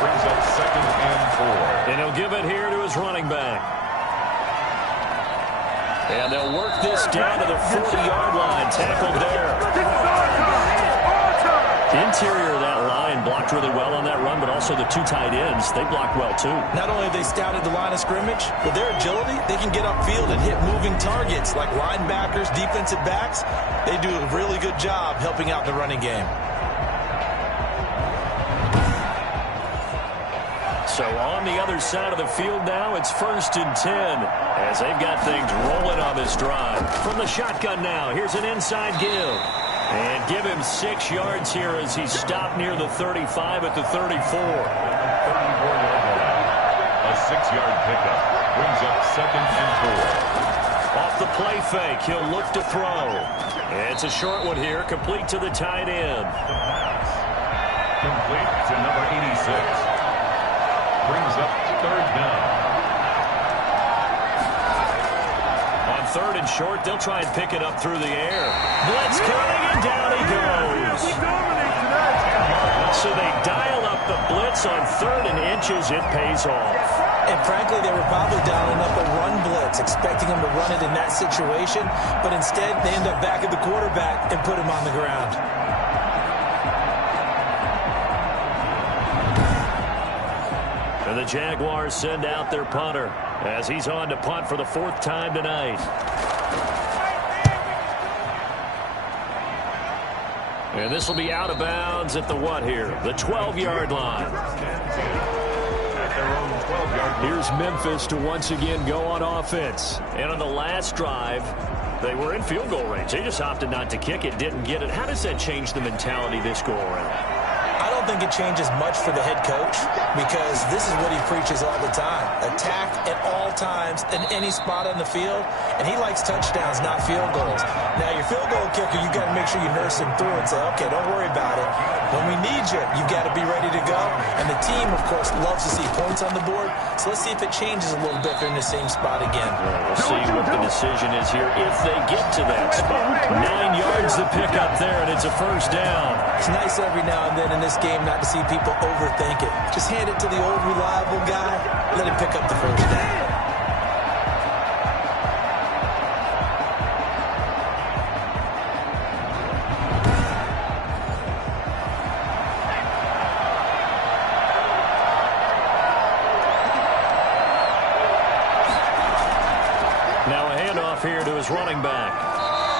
Brings up 2nd and 4. And he'll give it here to his running back. And they'll work this down to the 40-yard line. Tackled there. The interior of that line blocked really well on that run, but also the 2 tight ends, they blocked well too. Not only have they scouted the line of scrimmage, with their agility, they can get upfield and hit moving targets like linebackers, defensive backs. They do a really good job helping out the running game. So on the other side of the field now, it's 1st and 10 as they've got things rolling on this drive. From the shotgun now, here's an inside give. And give him 6 yards here as he's stopped near the 35 at the 34. 34-yard line. A 6-yard pickup brings up 2nd and 4. Off the play fake, he'll look to throw. It's a short one here, complete to the tight end. Complete to number 86. Brings up 3rd down. On 3rd and short, they'll try and pick it up through the air. Blitz coming, and down he goes. So they dial up the blitz on 3rd and inches. It pays off. And frankly, they were probably dialing up a run blitz, expecting him to run it in that situation. But instead, they end up back at the quarterback and put him on the ground. And the Jaguars send out their punter as he's on to punt for the 4th time tonight. And this will be out of bounds at the what here? The 12-yard line. Here's Memphis to once again go on offense. And on the last drive, they were in field goal range. They just opted not to kick it, didn't get it. How does that change the mentality this go around? I don't think it changes much for the head coach because this is what he preaches all the time. Attack at all times in any spot on the field, and he likes touchdowns, not field goals. Now, your field goal kicker, you got to make sure you nurse him through and say, okay, don't worry about it. When we need you, you've got to be ready to go. And the team, of course, loves to see points on the board. So let's see if it changes a little bit if they're in the same spot again. We'll see what the decision is here if they get to that spot. 9 yards to pick up there, and it's a 1st down. It's nice every now and then in this game not to see people overthink it. Just hand it to the old reliable guy. Let him pick up the 1st down. Now a handoff here to his running back.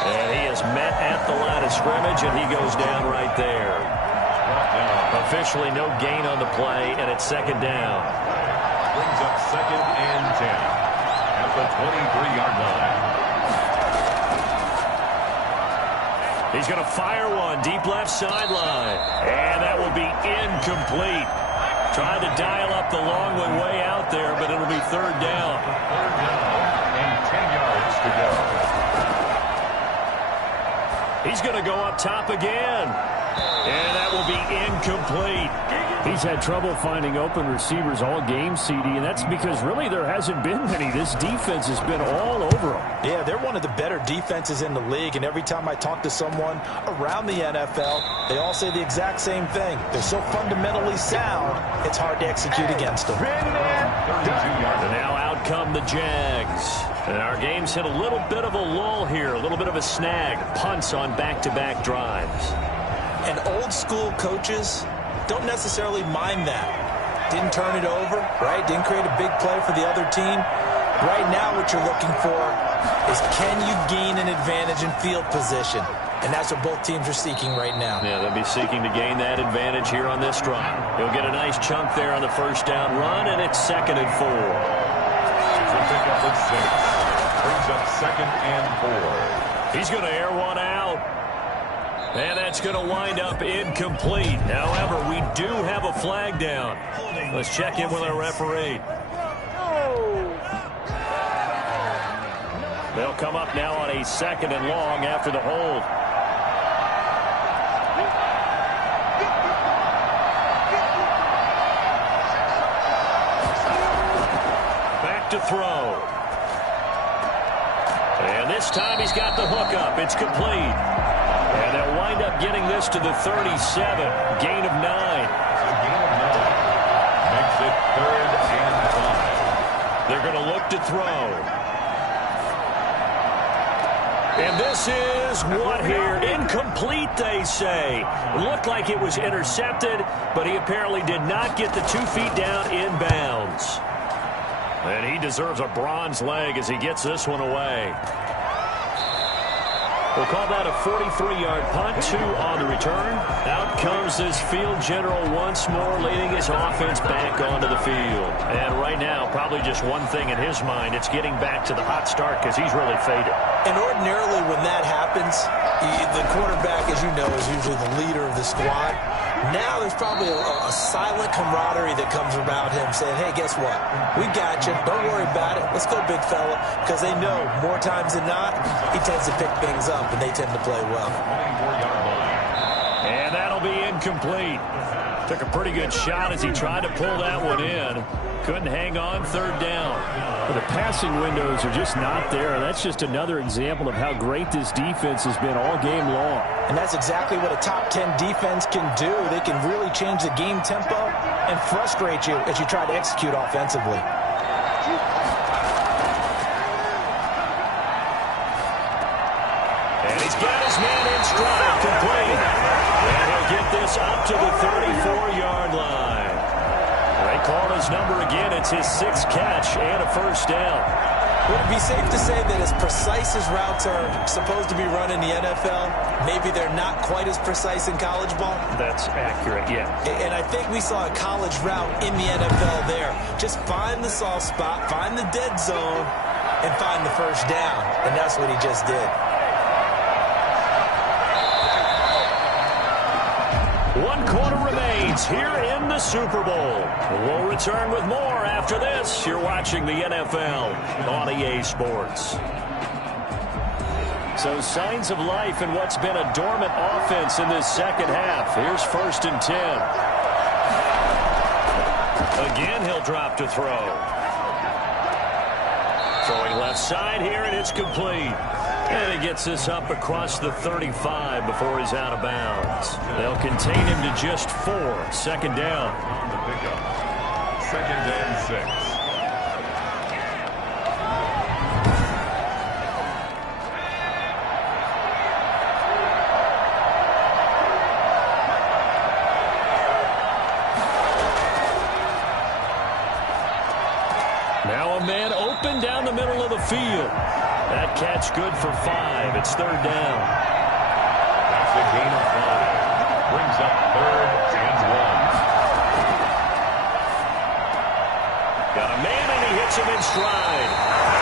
And he is met at the line of scrimmage, and he goes down right there. Officially no gain on the play, and it's 2nd down. Brings up 2nd and 10 at the 23-yard line. He's going to fire one deep left sideline, and that will be incomplete. Trying to dial up the long one way out there, but it'll be 3rd down. 3rd down and 10 yards to go. He's going to go up top again. And that will be incomplete. He's had trouble finding open receivers all game, CD, and that's because really there hasn't been many. This defense has been all over them. Yeah, they're one of the better defenses in the league, and every time I talk to someone around the NFL, they all say the exact same thing. They're so fundamentally sound, it's hard to execute against them. And now out come the Jags. And our game's hit a little bit of a lull here, a little bit of a snag. Punts on back-to-back drives. And old-school coaches don't necessarily mind that. Didn't turn it over, right? Didn't create a big play for the other team. Right now what you're looking for is can you gain an advantage in field position? And that's what both teams are seeking right now. Yeah, they'll be seeking to gain that advantage here on this drive. He'll get a nice chunk there on the 1st down run, and it's 2nd and 4. Pick up at 6. Brings up 2nd and 4. He's going to air one out. And that's going to wind up incomplete. However, we do have a flag down. Let's check in with our referee. They'll come up now on a 2nd and long after the hold. Back to throw. And this time he's got the hook up. It's complete. And they'll wind up getting this to the 37. Gain of 9. Makes it 3rd and 5. They're going to look to throw. And this is what here? Incomplete, they say. Looked like it was intercepted, but he apparently did not get the 2 feet down inbounds. And he deserves a bronze leg as he gets this one away. We'll call that a 43-yard punt, 2 on the return. Out comes this field general once more, leading his offense back onto the field. And right now, probably just one thing in his mind, it's getting back to the hot start because he's really faded. And ordinarily when that happens, the quarterback, as you know, is usually the leader of the squad. Now there's probably a silent camaraderie that comes about him saying, hey, guess what? We got you. Don't worry about it. Let's go, big fella. Because they know more times than not, he tends to pick things up, and they tend to play well. And that'll be incomplete. Took a pretty good shot as he tried to pull that one in. Couldn't hang on, 3rd down. But the passing windows are just not there. That's just another example of how great this defense has been all game long. And that's exactly what a top 10 defense can do. They can really change the game tempo and frustrate you as you try to execute offensively. And he's got his man in stride, complete. And he'll get this up to the 34-yard line. They call his number again. It's his 6th catch and a 1st down. Would it be safe to say that as precise as routes are supposed to be run in the NFL, maybe they're not quite as precise in college ball? That's accurate, yeah. And I think we saw a college route in the NFL there. Just find the soft spot, find the dead zone, and find the 1st down. And that's what he just did. One quarter remains here in the Super Bowl. We'll return with more after this. You're watching the NFL on EA Sports. So signs of life in what's been a dormant offense in this 2nd half. Here's 1st and 10. Again, he'll drop to throw. Throwing left side here, and it's complete. And he gets this up across the 35 before he's out of bounds. They'll contain him to just 4. 2nd down. On the pickup. 2nd and 6. Now a man open down the middle of the field. That catch good for 5. It's 3rd down. That's a gain of 5. Brings up 3rd and 1. Got a man, and he hits him in stride.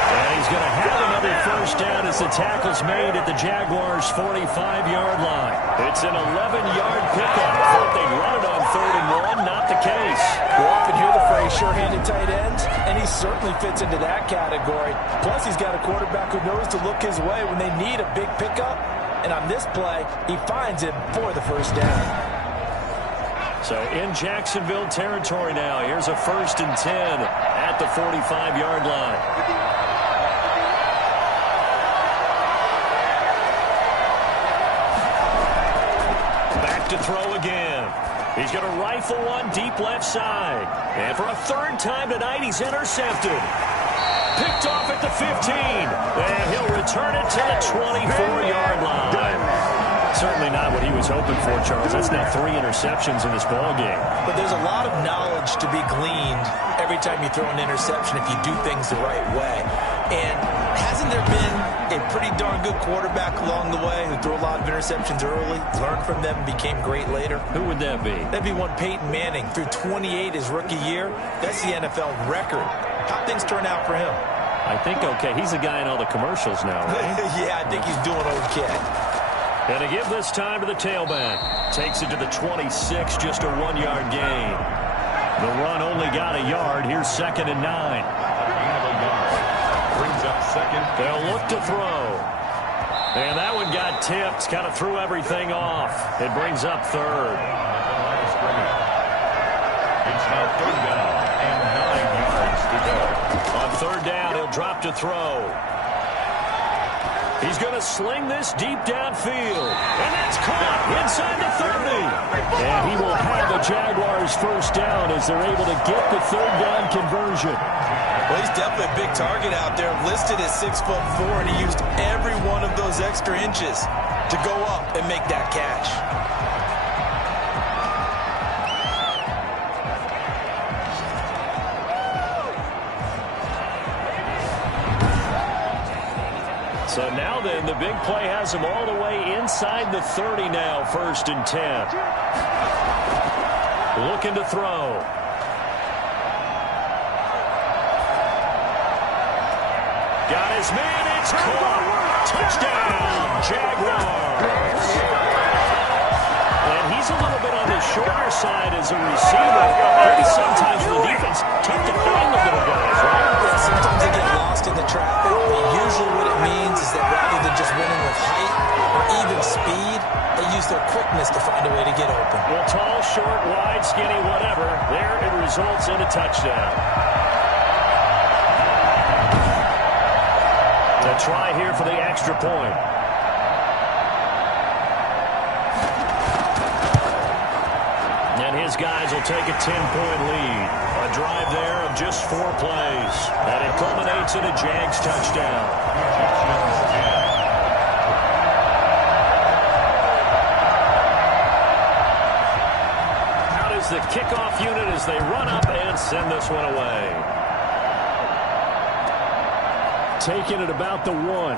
And he's going to have another 1st down as the tackle's made at the Jaguars' 45-yard line. It's an 11-yard pickup. Thought they'd run it on 3rd and 1. Not the case. We often hear the phrase sure-handed tight ends, and he certainly fits into that category. Plus, he's got a quarterback who knows to look his way when they need a big pickup. And on this play, he finds him for the 1st down. So in Jacksonville territory now. Here's a 1st and 10 at the 45-yard line. Back to throw again. He's going to rifle one deep left side. And for a 3rd time tonight, he's intercepted. Picked off at the 15. And he'll return it to the 24-yard line. Certainly not what he was hoping for, Charles. That's now 3 interceptions in this ball game. But there's a lot of knowledge to be gleaned every time you throw an interception if you do things the right way. And hasn't there been a pretty darn good quarterback along the way who threw a lot of interceptions early, learned from them, and became great later? Who would that be? That'd be one Peyton Manning. Threw 28 his rookie year. That's the NFL record. How'd things turn out for him? I think okay. He's the guy in all the commercials now, right? Yeah, I think he's doing okay. And to give this time to the tailback. Takes it to the 26, just a 1-yard gain. The run only got a yard. Here's 2nd and 9. Gain of a yard. Brings up 2nd. They'll look to throw. And that one got tipped. Kind of threw everything off. It brings up 3rd. It's now 3rd down and 9 yards to go. On 3rd down, he'll drop to throw. He's going to sling this deep downfield. And that's caught inside the 30. And he will have the Jaguars' 1st down as they're able to get the 3rd down conversion. Well, he's definitely a big target out there, listed at 6'4", and he used every one of those extra inches to go up and make that catch. So now then, the big play has him all the way inside the 30 now, 1st and 10. Looking to throw. Got his man, it's caught. Touchdown, Jaguars. And he's a little bit on the shorter side as a receiver. Maybe sometimes the defense tough to find the little guys, right? Yeah, sometimes they get lost in the traffic. Usually what it means is that rather than just winning with height or even speed, they use their quickness to find a way to get open. Well, tall, short, wide, skinny, whatever. There it results in a touchdown. A try here for the extra point. And his guys will take a 10-point lead. A drive there of just 4 plays. And it culminates in a Jags touchdown. Out is the kickoff unit as they run up and send this one away. Taking it about the 1.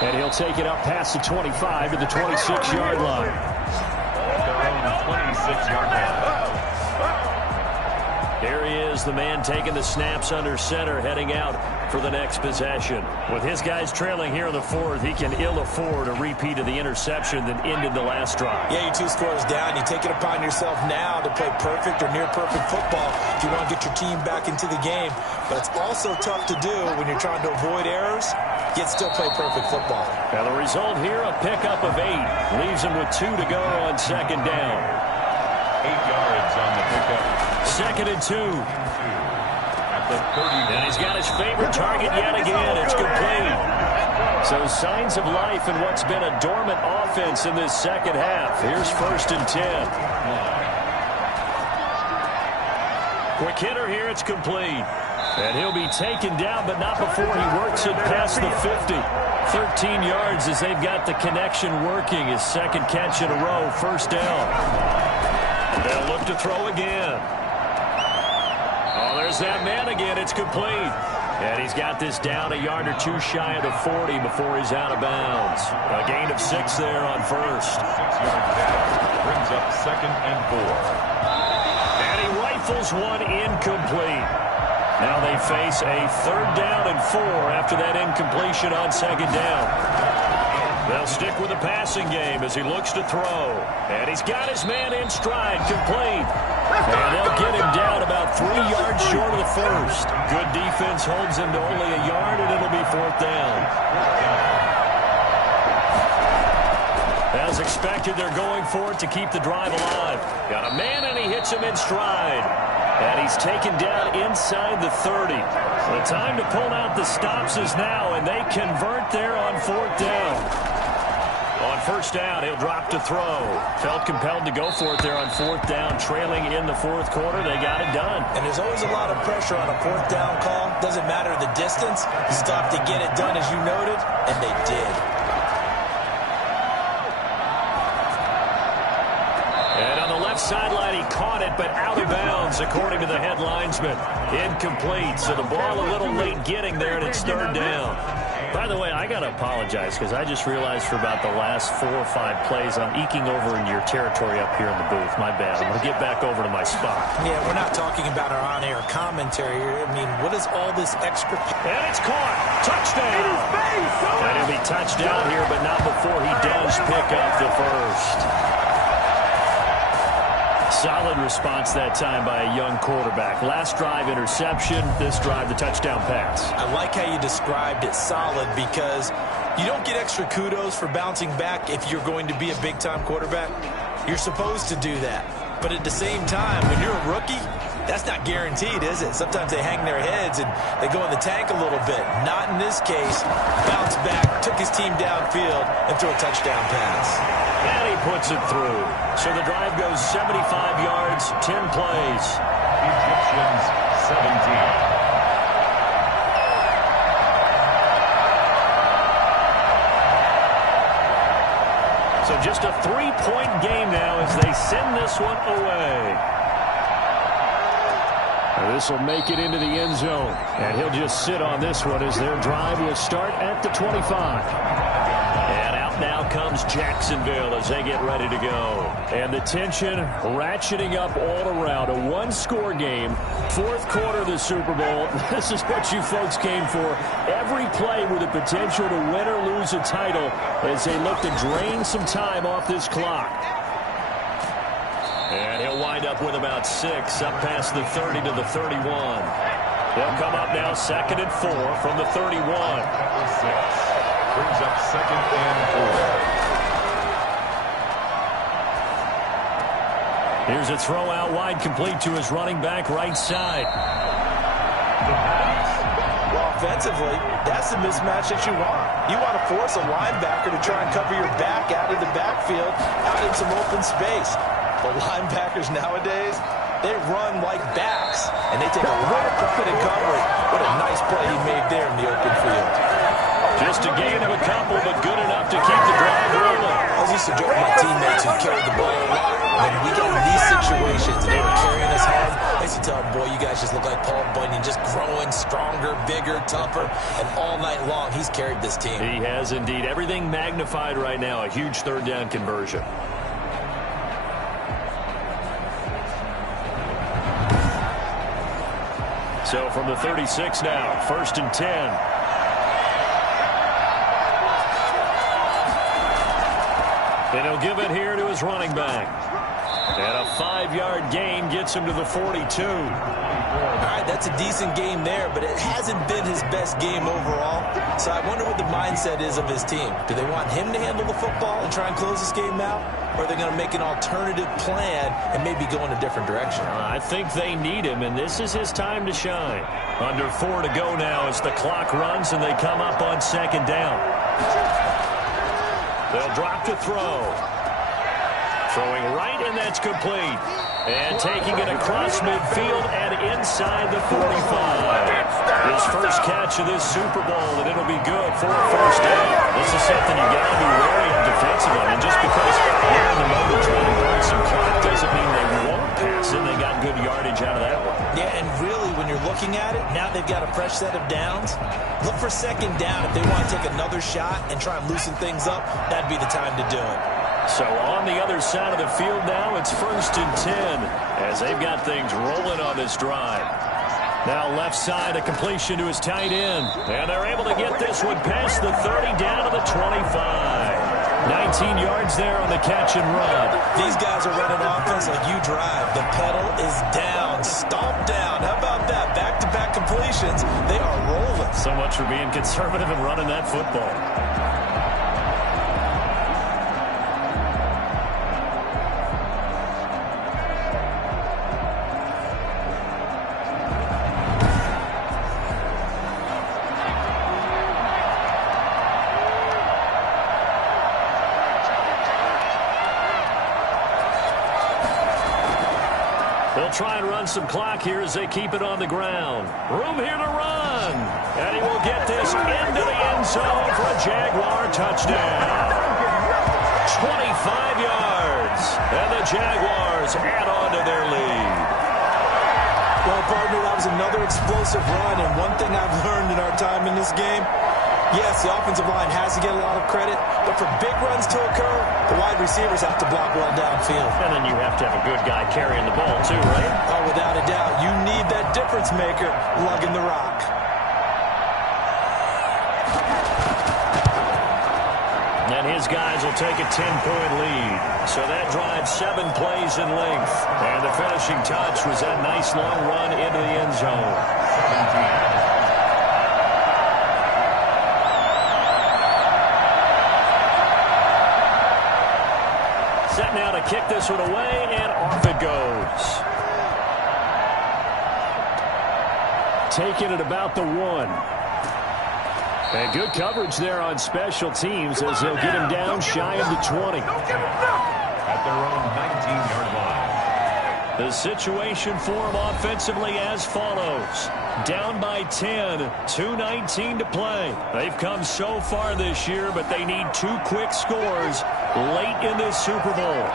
And he'll take it up past the 25 to the 26-yard line. Their own 26-yard line. Here he is, the man taking the snaps under center, heading out for the next possession. With his guys trailing here in the 4th, he can ill afford a repeat of the interception that ended the last drive. Yeah, you're 2 scores down. You take it upon yourself now to play perfect or near-perfect football if you want to get your team back into the game. But it's also tough to do when you're trying to avoid errors, yet still play perfect football. Now the result here, a pickup of 8. Leaves him with 2 to go on 2nd down. 8 yards on the pickup. 2nd and 2. At the 30. And he's got his favorite target yet again. It's complete. So signs of life in what's been a dormant offense in this second half. Here's 1st and 10. Quick hitter here. It's complete. And he'll be taken down, but not before he works it past the 50. 13 yards as they've got the connection working. His 2nd catch in a row. 1st down. They'll look to throw again. Oh, there's that man again. It's complete. And he's got this down a yard or 2 shy of the 40 before he's out of bounds. A gain of 6 there on 1st. 6-yard down. Brings up 2nd and 4. And he rifles one incomplete. Now they face a 3rd down and 4 after that incompletion on 2nd down. They'll stick with the passing game as he looks to throw. And he's got his man in stride, complete. And they'll get him down about 3 yards short of the 1st. Good defense holds him to only a yard, and it'll be 4th down. As expected, they're going for it to keep the drive alive. Got a man, and he hits him in stride. And he's taken down inside the 30. The time to pull out the stops is now, and they convert there on 4th down. On 1st down, he'll drop to throw. Felt compelled to go for it there on 4th down, trailing in the 4th quarter. They got it done. And there's always a lot of pressure on a 4th down call. Doesn't matter the distance. You stop to get it done, as you noted, and they did. And on the left sideline, he caught it, but out of bounds, according to the head linesman. Incomplete, so the ball a little late getting there, and it's 3rd down. By the way, I got to apologize because I just realized for about the last 4 or 5 plays I'm eking over into your territory up here in the booth. My bad. I'm going to get back over to my spot. Yeah, we're not talking about our on-air commentary here. I mean, what is all this extra? And it's caught. Touchdown. And he'll be touched down here, but not before he does pick up the first. Solid response that time by a young quarterback. Last drive, interception. This drive, the touchdown pass. I like how you described it, solid, because you don't get extra kudos for bouncing back if you're going to be a big-time quarterback. You're supposed to do that. But at the same time, when you're a rookie, that's not guaranteed, is it? Sometimes they hang their heads and they go in the tank a little bit. Not in this case. Bounced back, took his team downfield, and threw a touchdown pass. And he puts it through. So the drive goes 75 yards, 10 plays. Egyptians 17. So just a 3-point game now as they send this one away. This will make it into the end zone. And he'll just sit on this one as their drive will start at the 25. And out now comes Jacksonville as they get ready to go. And the tension ratcheting up all around. A one-score game. Fourth quarter of the Super Bowl. This is what you folks came for. Every play with the potential to win or lose a title as they look to drain some time off this clock. And he'll wind up with about 6 up past the 30 to the 31. They'll come up now 2nd and 4 from the 31. Brings up 2nd and 4. Here's a throw out wide, complete to his running back right side. Well, offensively, that's the mismatch that you want. You want to force a linebacker to try and cover your back out of the backfield, out in some open space. The linebackers nowadays, they run like backs, and they take a lot of profit in coverage. What a nice play he made there in the open field. Just a gain of a couple, but good enough to keep the drive rolling. I used to joke with my teammates who carried the ball a lot. When we get in these situations, they were carrying us hard. I used to tell them, boy, you guys just look like Paul Bunyan, just growing stronger, bigger, tougher, and all night long he's carried this team. He has indeed. Everything magnified right now, a huge third down conversion. So from the 36 now, 1st and 10. And he'll give it here to his running back. And a 5-yard gain gets him to the 42. All right, that's a decent game there, but it hasn't been his best game overall. So I wonder what the mindset is of his team. Do they want him to handle the football and try and close this game out? Or are they going to make an alternative plan and maybe go in a different direction? I think they need him, and this is his time to shine. Under 4 to go now as the clock runs and they come up on 2nd down. They'll drop to throw. Throwing right, and that's complete. And taking it across midfield and inside the 45. His first catch of this Super Bowl, and it'll be good for a first down. This is something you got to be wary of defensively. And just because they're in the mode of trying to burn some clock doesn't mean they won't pass it. They got good yardage out of that one. Yeah, and really, when you're looking at it, now they've got a fresh set of downs. Look for 2nd down. If they want to take another shot and try and loosen things up, that'd be the time to do it. So on the other side of the field now, it's 1st and 10 as they've got things rolling on this drive. Now left side, a completion to his tight end. And they're able to get this one past the 30 down to the 25. 19 yards there on the catch and run. These guys are running offense like you drive. The pedal is down, stomped down. How about that? Back-to-back completions. They are rolling. So much for being conservative and running that football. Try and run some clock here as they keep it on the ground. Room here to run. And he will get this into the end zone for a Jaguar touchdown. 25 yards. And the Jaguars add on to their lead. Well, partner, that was another explosive run. And one thing I've learned in our time in this game, Yes, the offensive line has to get a lot of credit, but for big runs to occur, the wide receivers have to block well downfield. And then you have to have a good guy carrying the ball too, right? Oh, without a doubt. You need that difference maker lugging the rock. And his guys will take a 10-point lead. So that drives 7 plays in length. And the finishing touch was that nice long run into the end zone. 17. Set now to kick this one away, and off it goes. Taking it about the 1. And good coverage there on special teams as they'll get him down shy of the 20. At their own 19-yard line. The situation for him offensively as follows. Down by 10, 2:19 to play. They've come so far this year, but they need 2 quick scores late in this Super Bowl.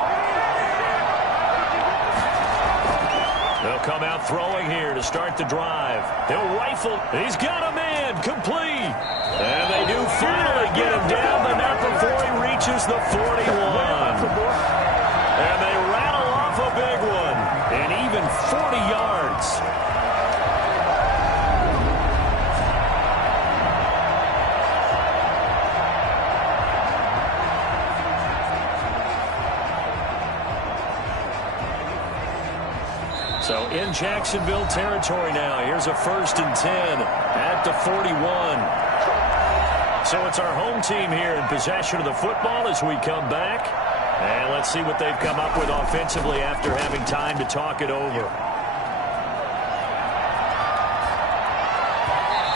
They'll come out throwing here to start the drive. He'll rifle. He's got a man. Complete. And they do finally get him down, but not before he reaches the 41. And they rattle off a big one. And even 40 yards. So in Jacksonville territory now. Here's a 1st and 10 at the 41. So it's our home team here in possession of the football as we come back. And let's see what they've come up with offensively after having time to talk it over.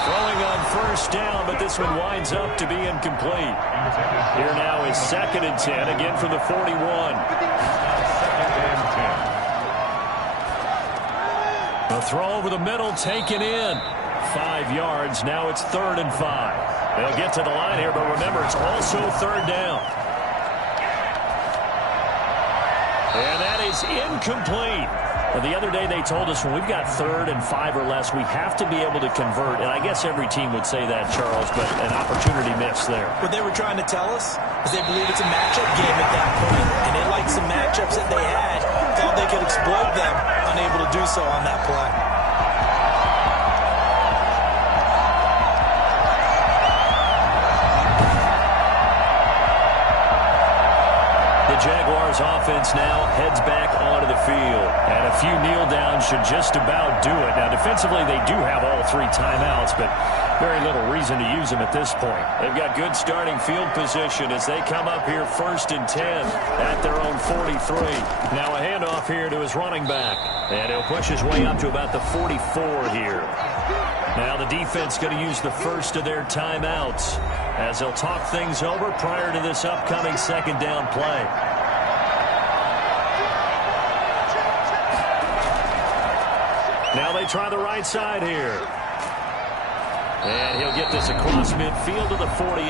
Throwing on 1st down, but this one winds up to be incomplete. Here now is 2nd and 10, again from the 41. 2nd and 10. The throw over the middle taken in. 5 yards. Now it's 3rd and 5. They'll get to the line here, but remember, it's also 3rd down. And that is incomplete. Well, the other day they told us when we've got 3rd and 5 or less, we have to be able to convert. And I guess every team would say that, Charles, but an opportunity missed there. What they were trying to tell us is they believe it's a matchup game at that point. And they liked some matchups that they had, thought they could exploit them, unable to do so on that play. Jaguars offense now heads back onto the field. And a few kneel downs should just about do it. Now, defensively, they do have all 3 timeouts, but very little reason to use them at this point. They've got good starting field position as they come up here 1st and 10 at their own 43. Now a handoff here to his running back. And he'll push his way up to about the 44 here. Now the defense going to use the first of their timeouts as they'll talk things over prior to this upcoming 2nd down play. Now they try the right side here. And he'll get this across midfield to the 48.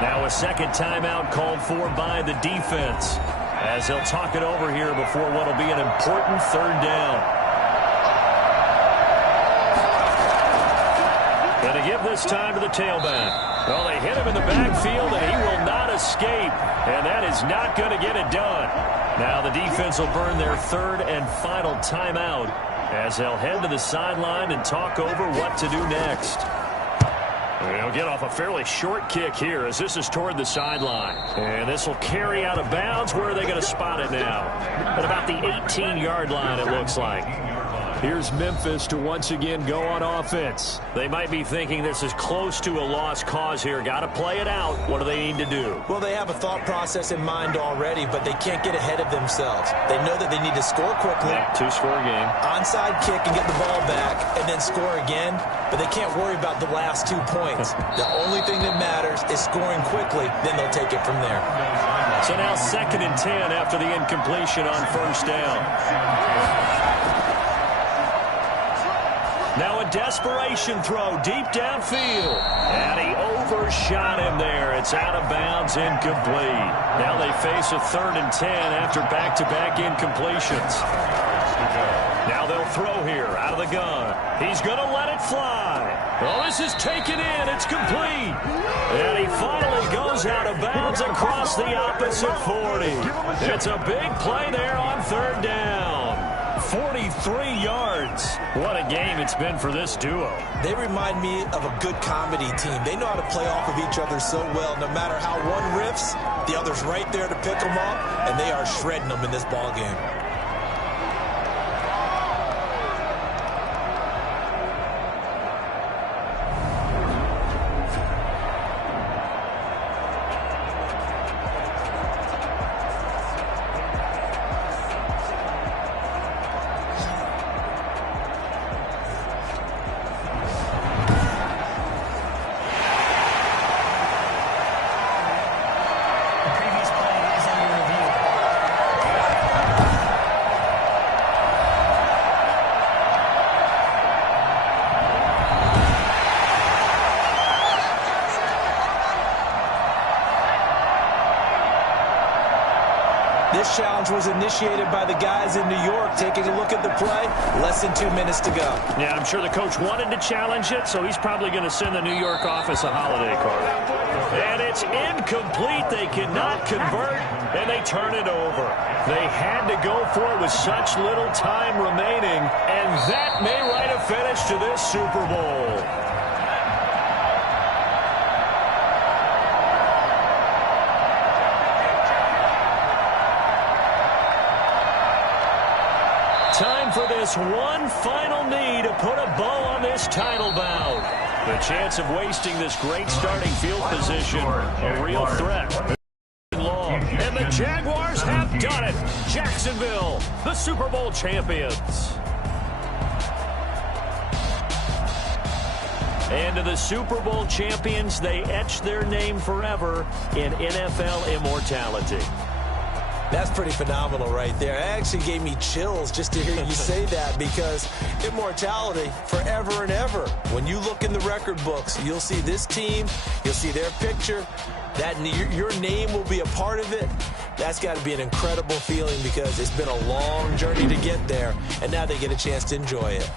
Now a 2nd timeout called for by the defense as they'll talk it over here before what will be an important 3rd down. And to give this time to the tailback. Well, they hit him in the backfield, and he will not escape. And that is not going to get it done. Now the defense will burn their 3rd and final timeout as they'll head to the sideline and talk over what to do next. They'll get off a fairly short kick here as this is toward the sideline. And this will carry out of bounds. Where are they going to spot it now? At about the 18-yard line, it looks like. Here's Memphis to once again go on offense. They might be thinking this is close to a lost cause here. Got to play it out. What do they need to do? Well, they have a thought process in mind already, but they can't get ahead of themselves. They know that they need to score quickly. Yep, 2-score game. Onside kick and get the ball back and then score again, but they can't worry about the last 2 points. The only thing that matters is scoring quickly, then they'll take it from there. So now 2nd and 10 after the incompletion on 1st down. Now a desperation throw deep downfield. And he overshot him there. It's out of bounds, incomplete. Now they face a 3rd and 10 after back-to-back incompletions. Now they'll throw here out of the gun. He's going to let it fly. Oh, this is taken in. It's complete. And he finally goes out of bounds across the opposite 40. It's a big play there on third down. 43 yards. What a game it's been for this duo. They remind me of a good comedy team. They know how to play off of each other so well. No matter how one riffs, the other's right there to pick them up, and they are shredding them in this ball game. This challenge was initiated by the guys in New York. Taking a look at the play, less than 2 minutes to go. Yeah, I'm sure the coach wanted to challenge it, so he's probably going to send the New York office a holiday card. And it's incomplete. They cannot convert, and they turn it over. They had to go for it with such little time remaining, and that may write a finish to this Super Bowl. Time for this one final knee to put a bow on this title bout. The chance of wasting this great starting field position, a real threat. Long. And the Jaguars have done it. Jacksonville, the Super Bowl champions. And to the Super Bowl champions, they etch their name forever in NFL immortality. That's pretty phenomenal right there. It actually gave me chills just to hear you say that, because immortality forever and ever. When you look in the record books, you'll see this team, you'll see their picture, that your name will be a part of it. That's got to be an incredible feeling, because it's been a long journey to get there, and now they get a chance to enjoy it.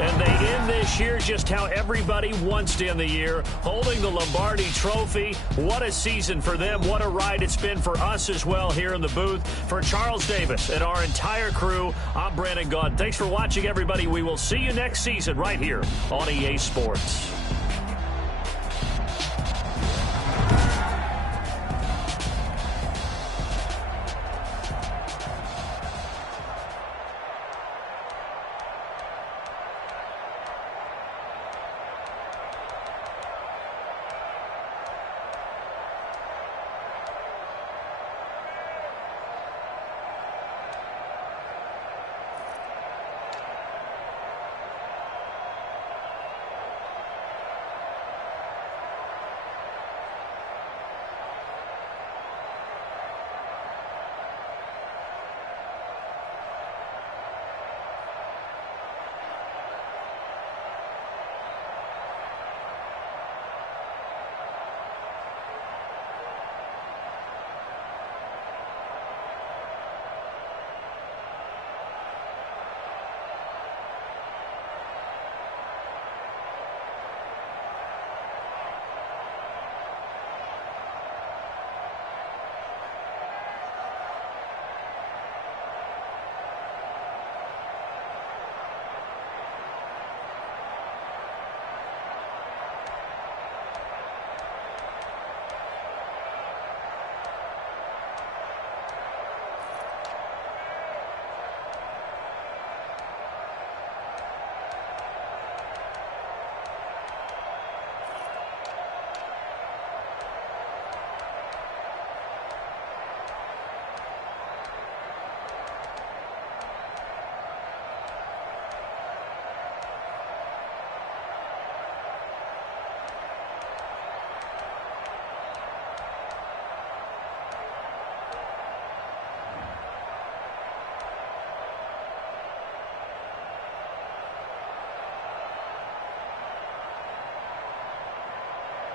And they end this year just how everybody wants to end the year, holding the Lombardi Trophy. What a season for them. What a ride it's been for us as well here in the booth. For Charles Davis and our entire crew, I'm Brandon Gaudin. Thanks for watching, everybody. We will see you next season right here on EA Sports.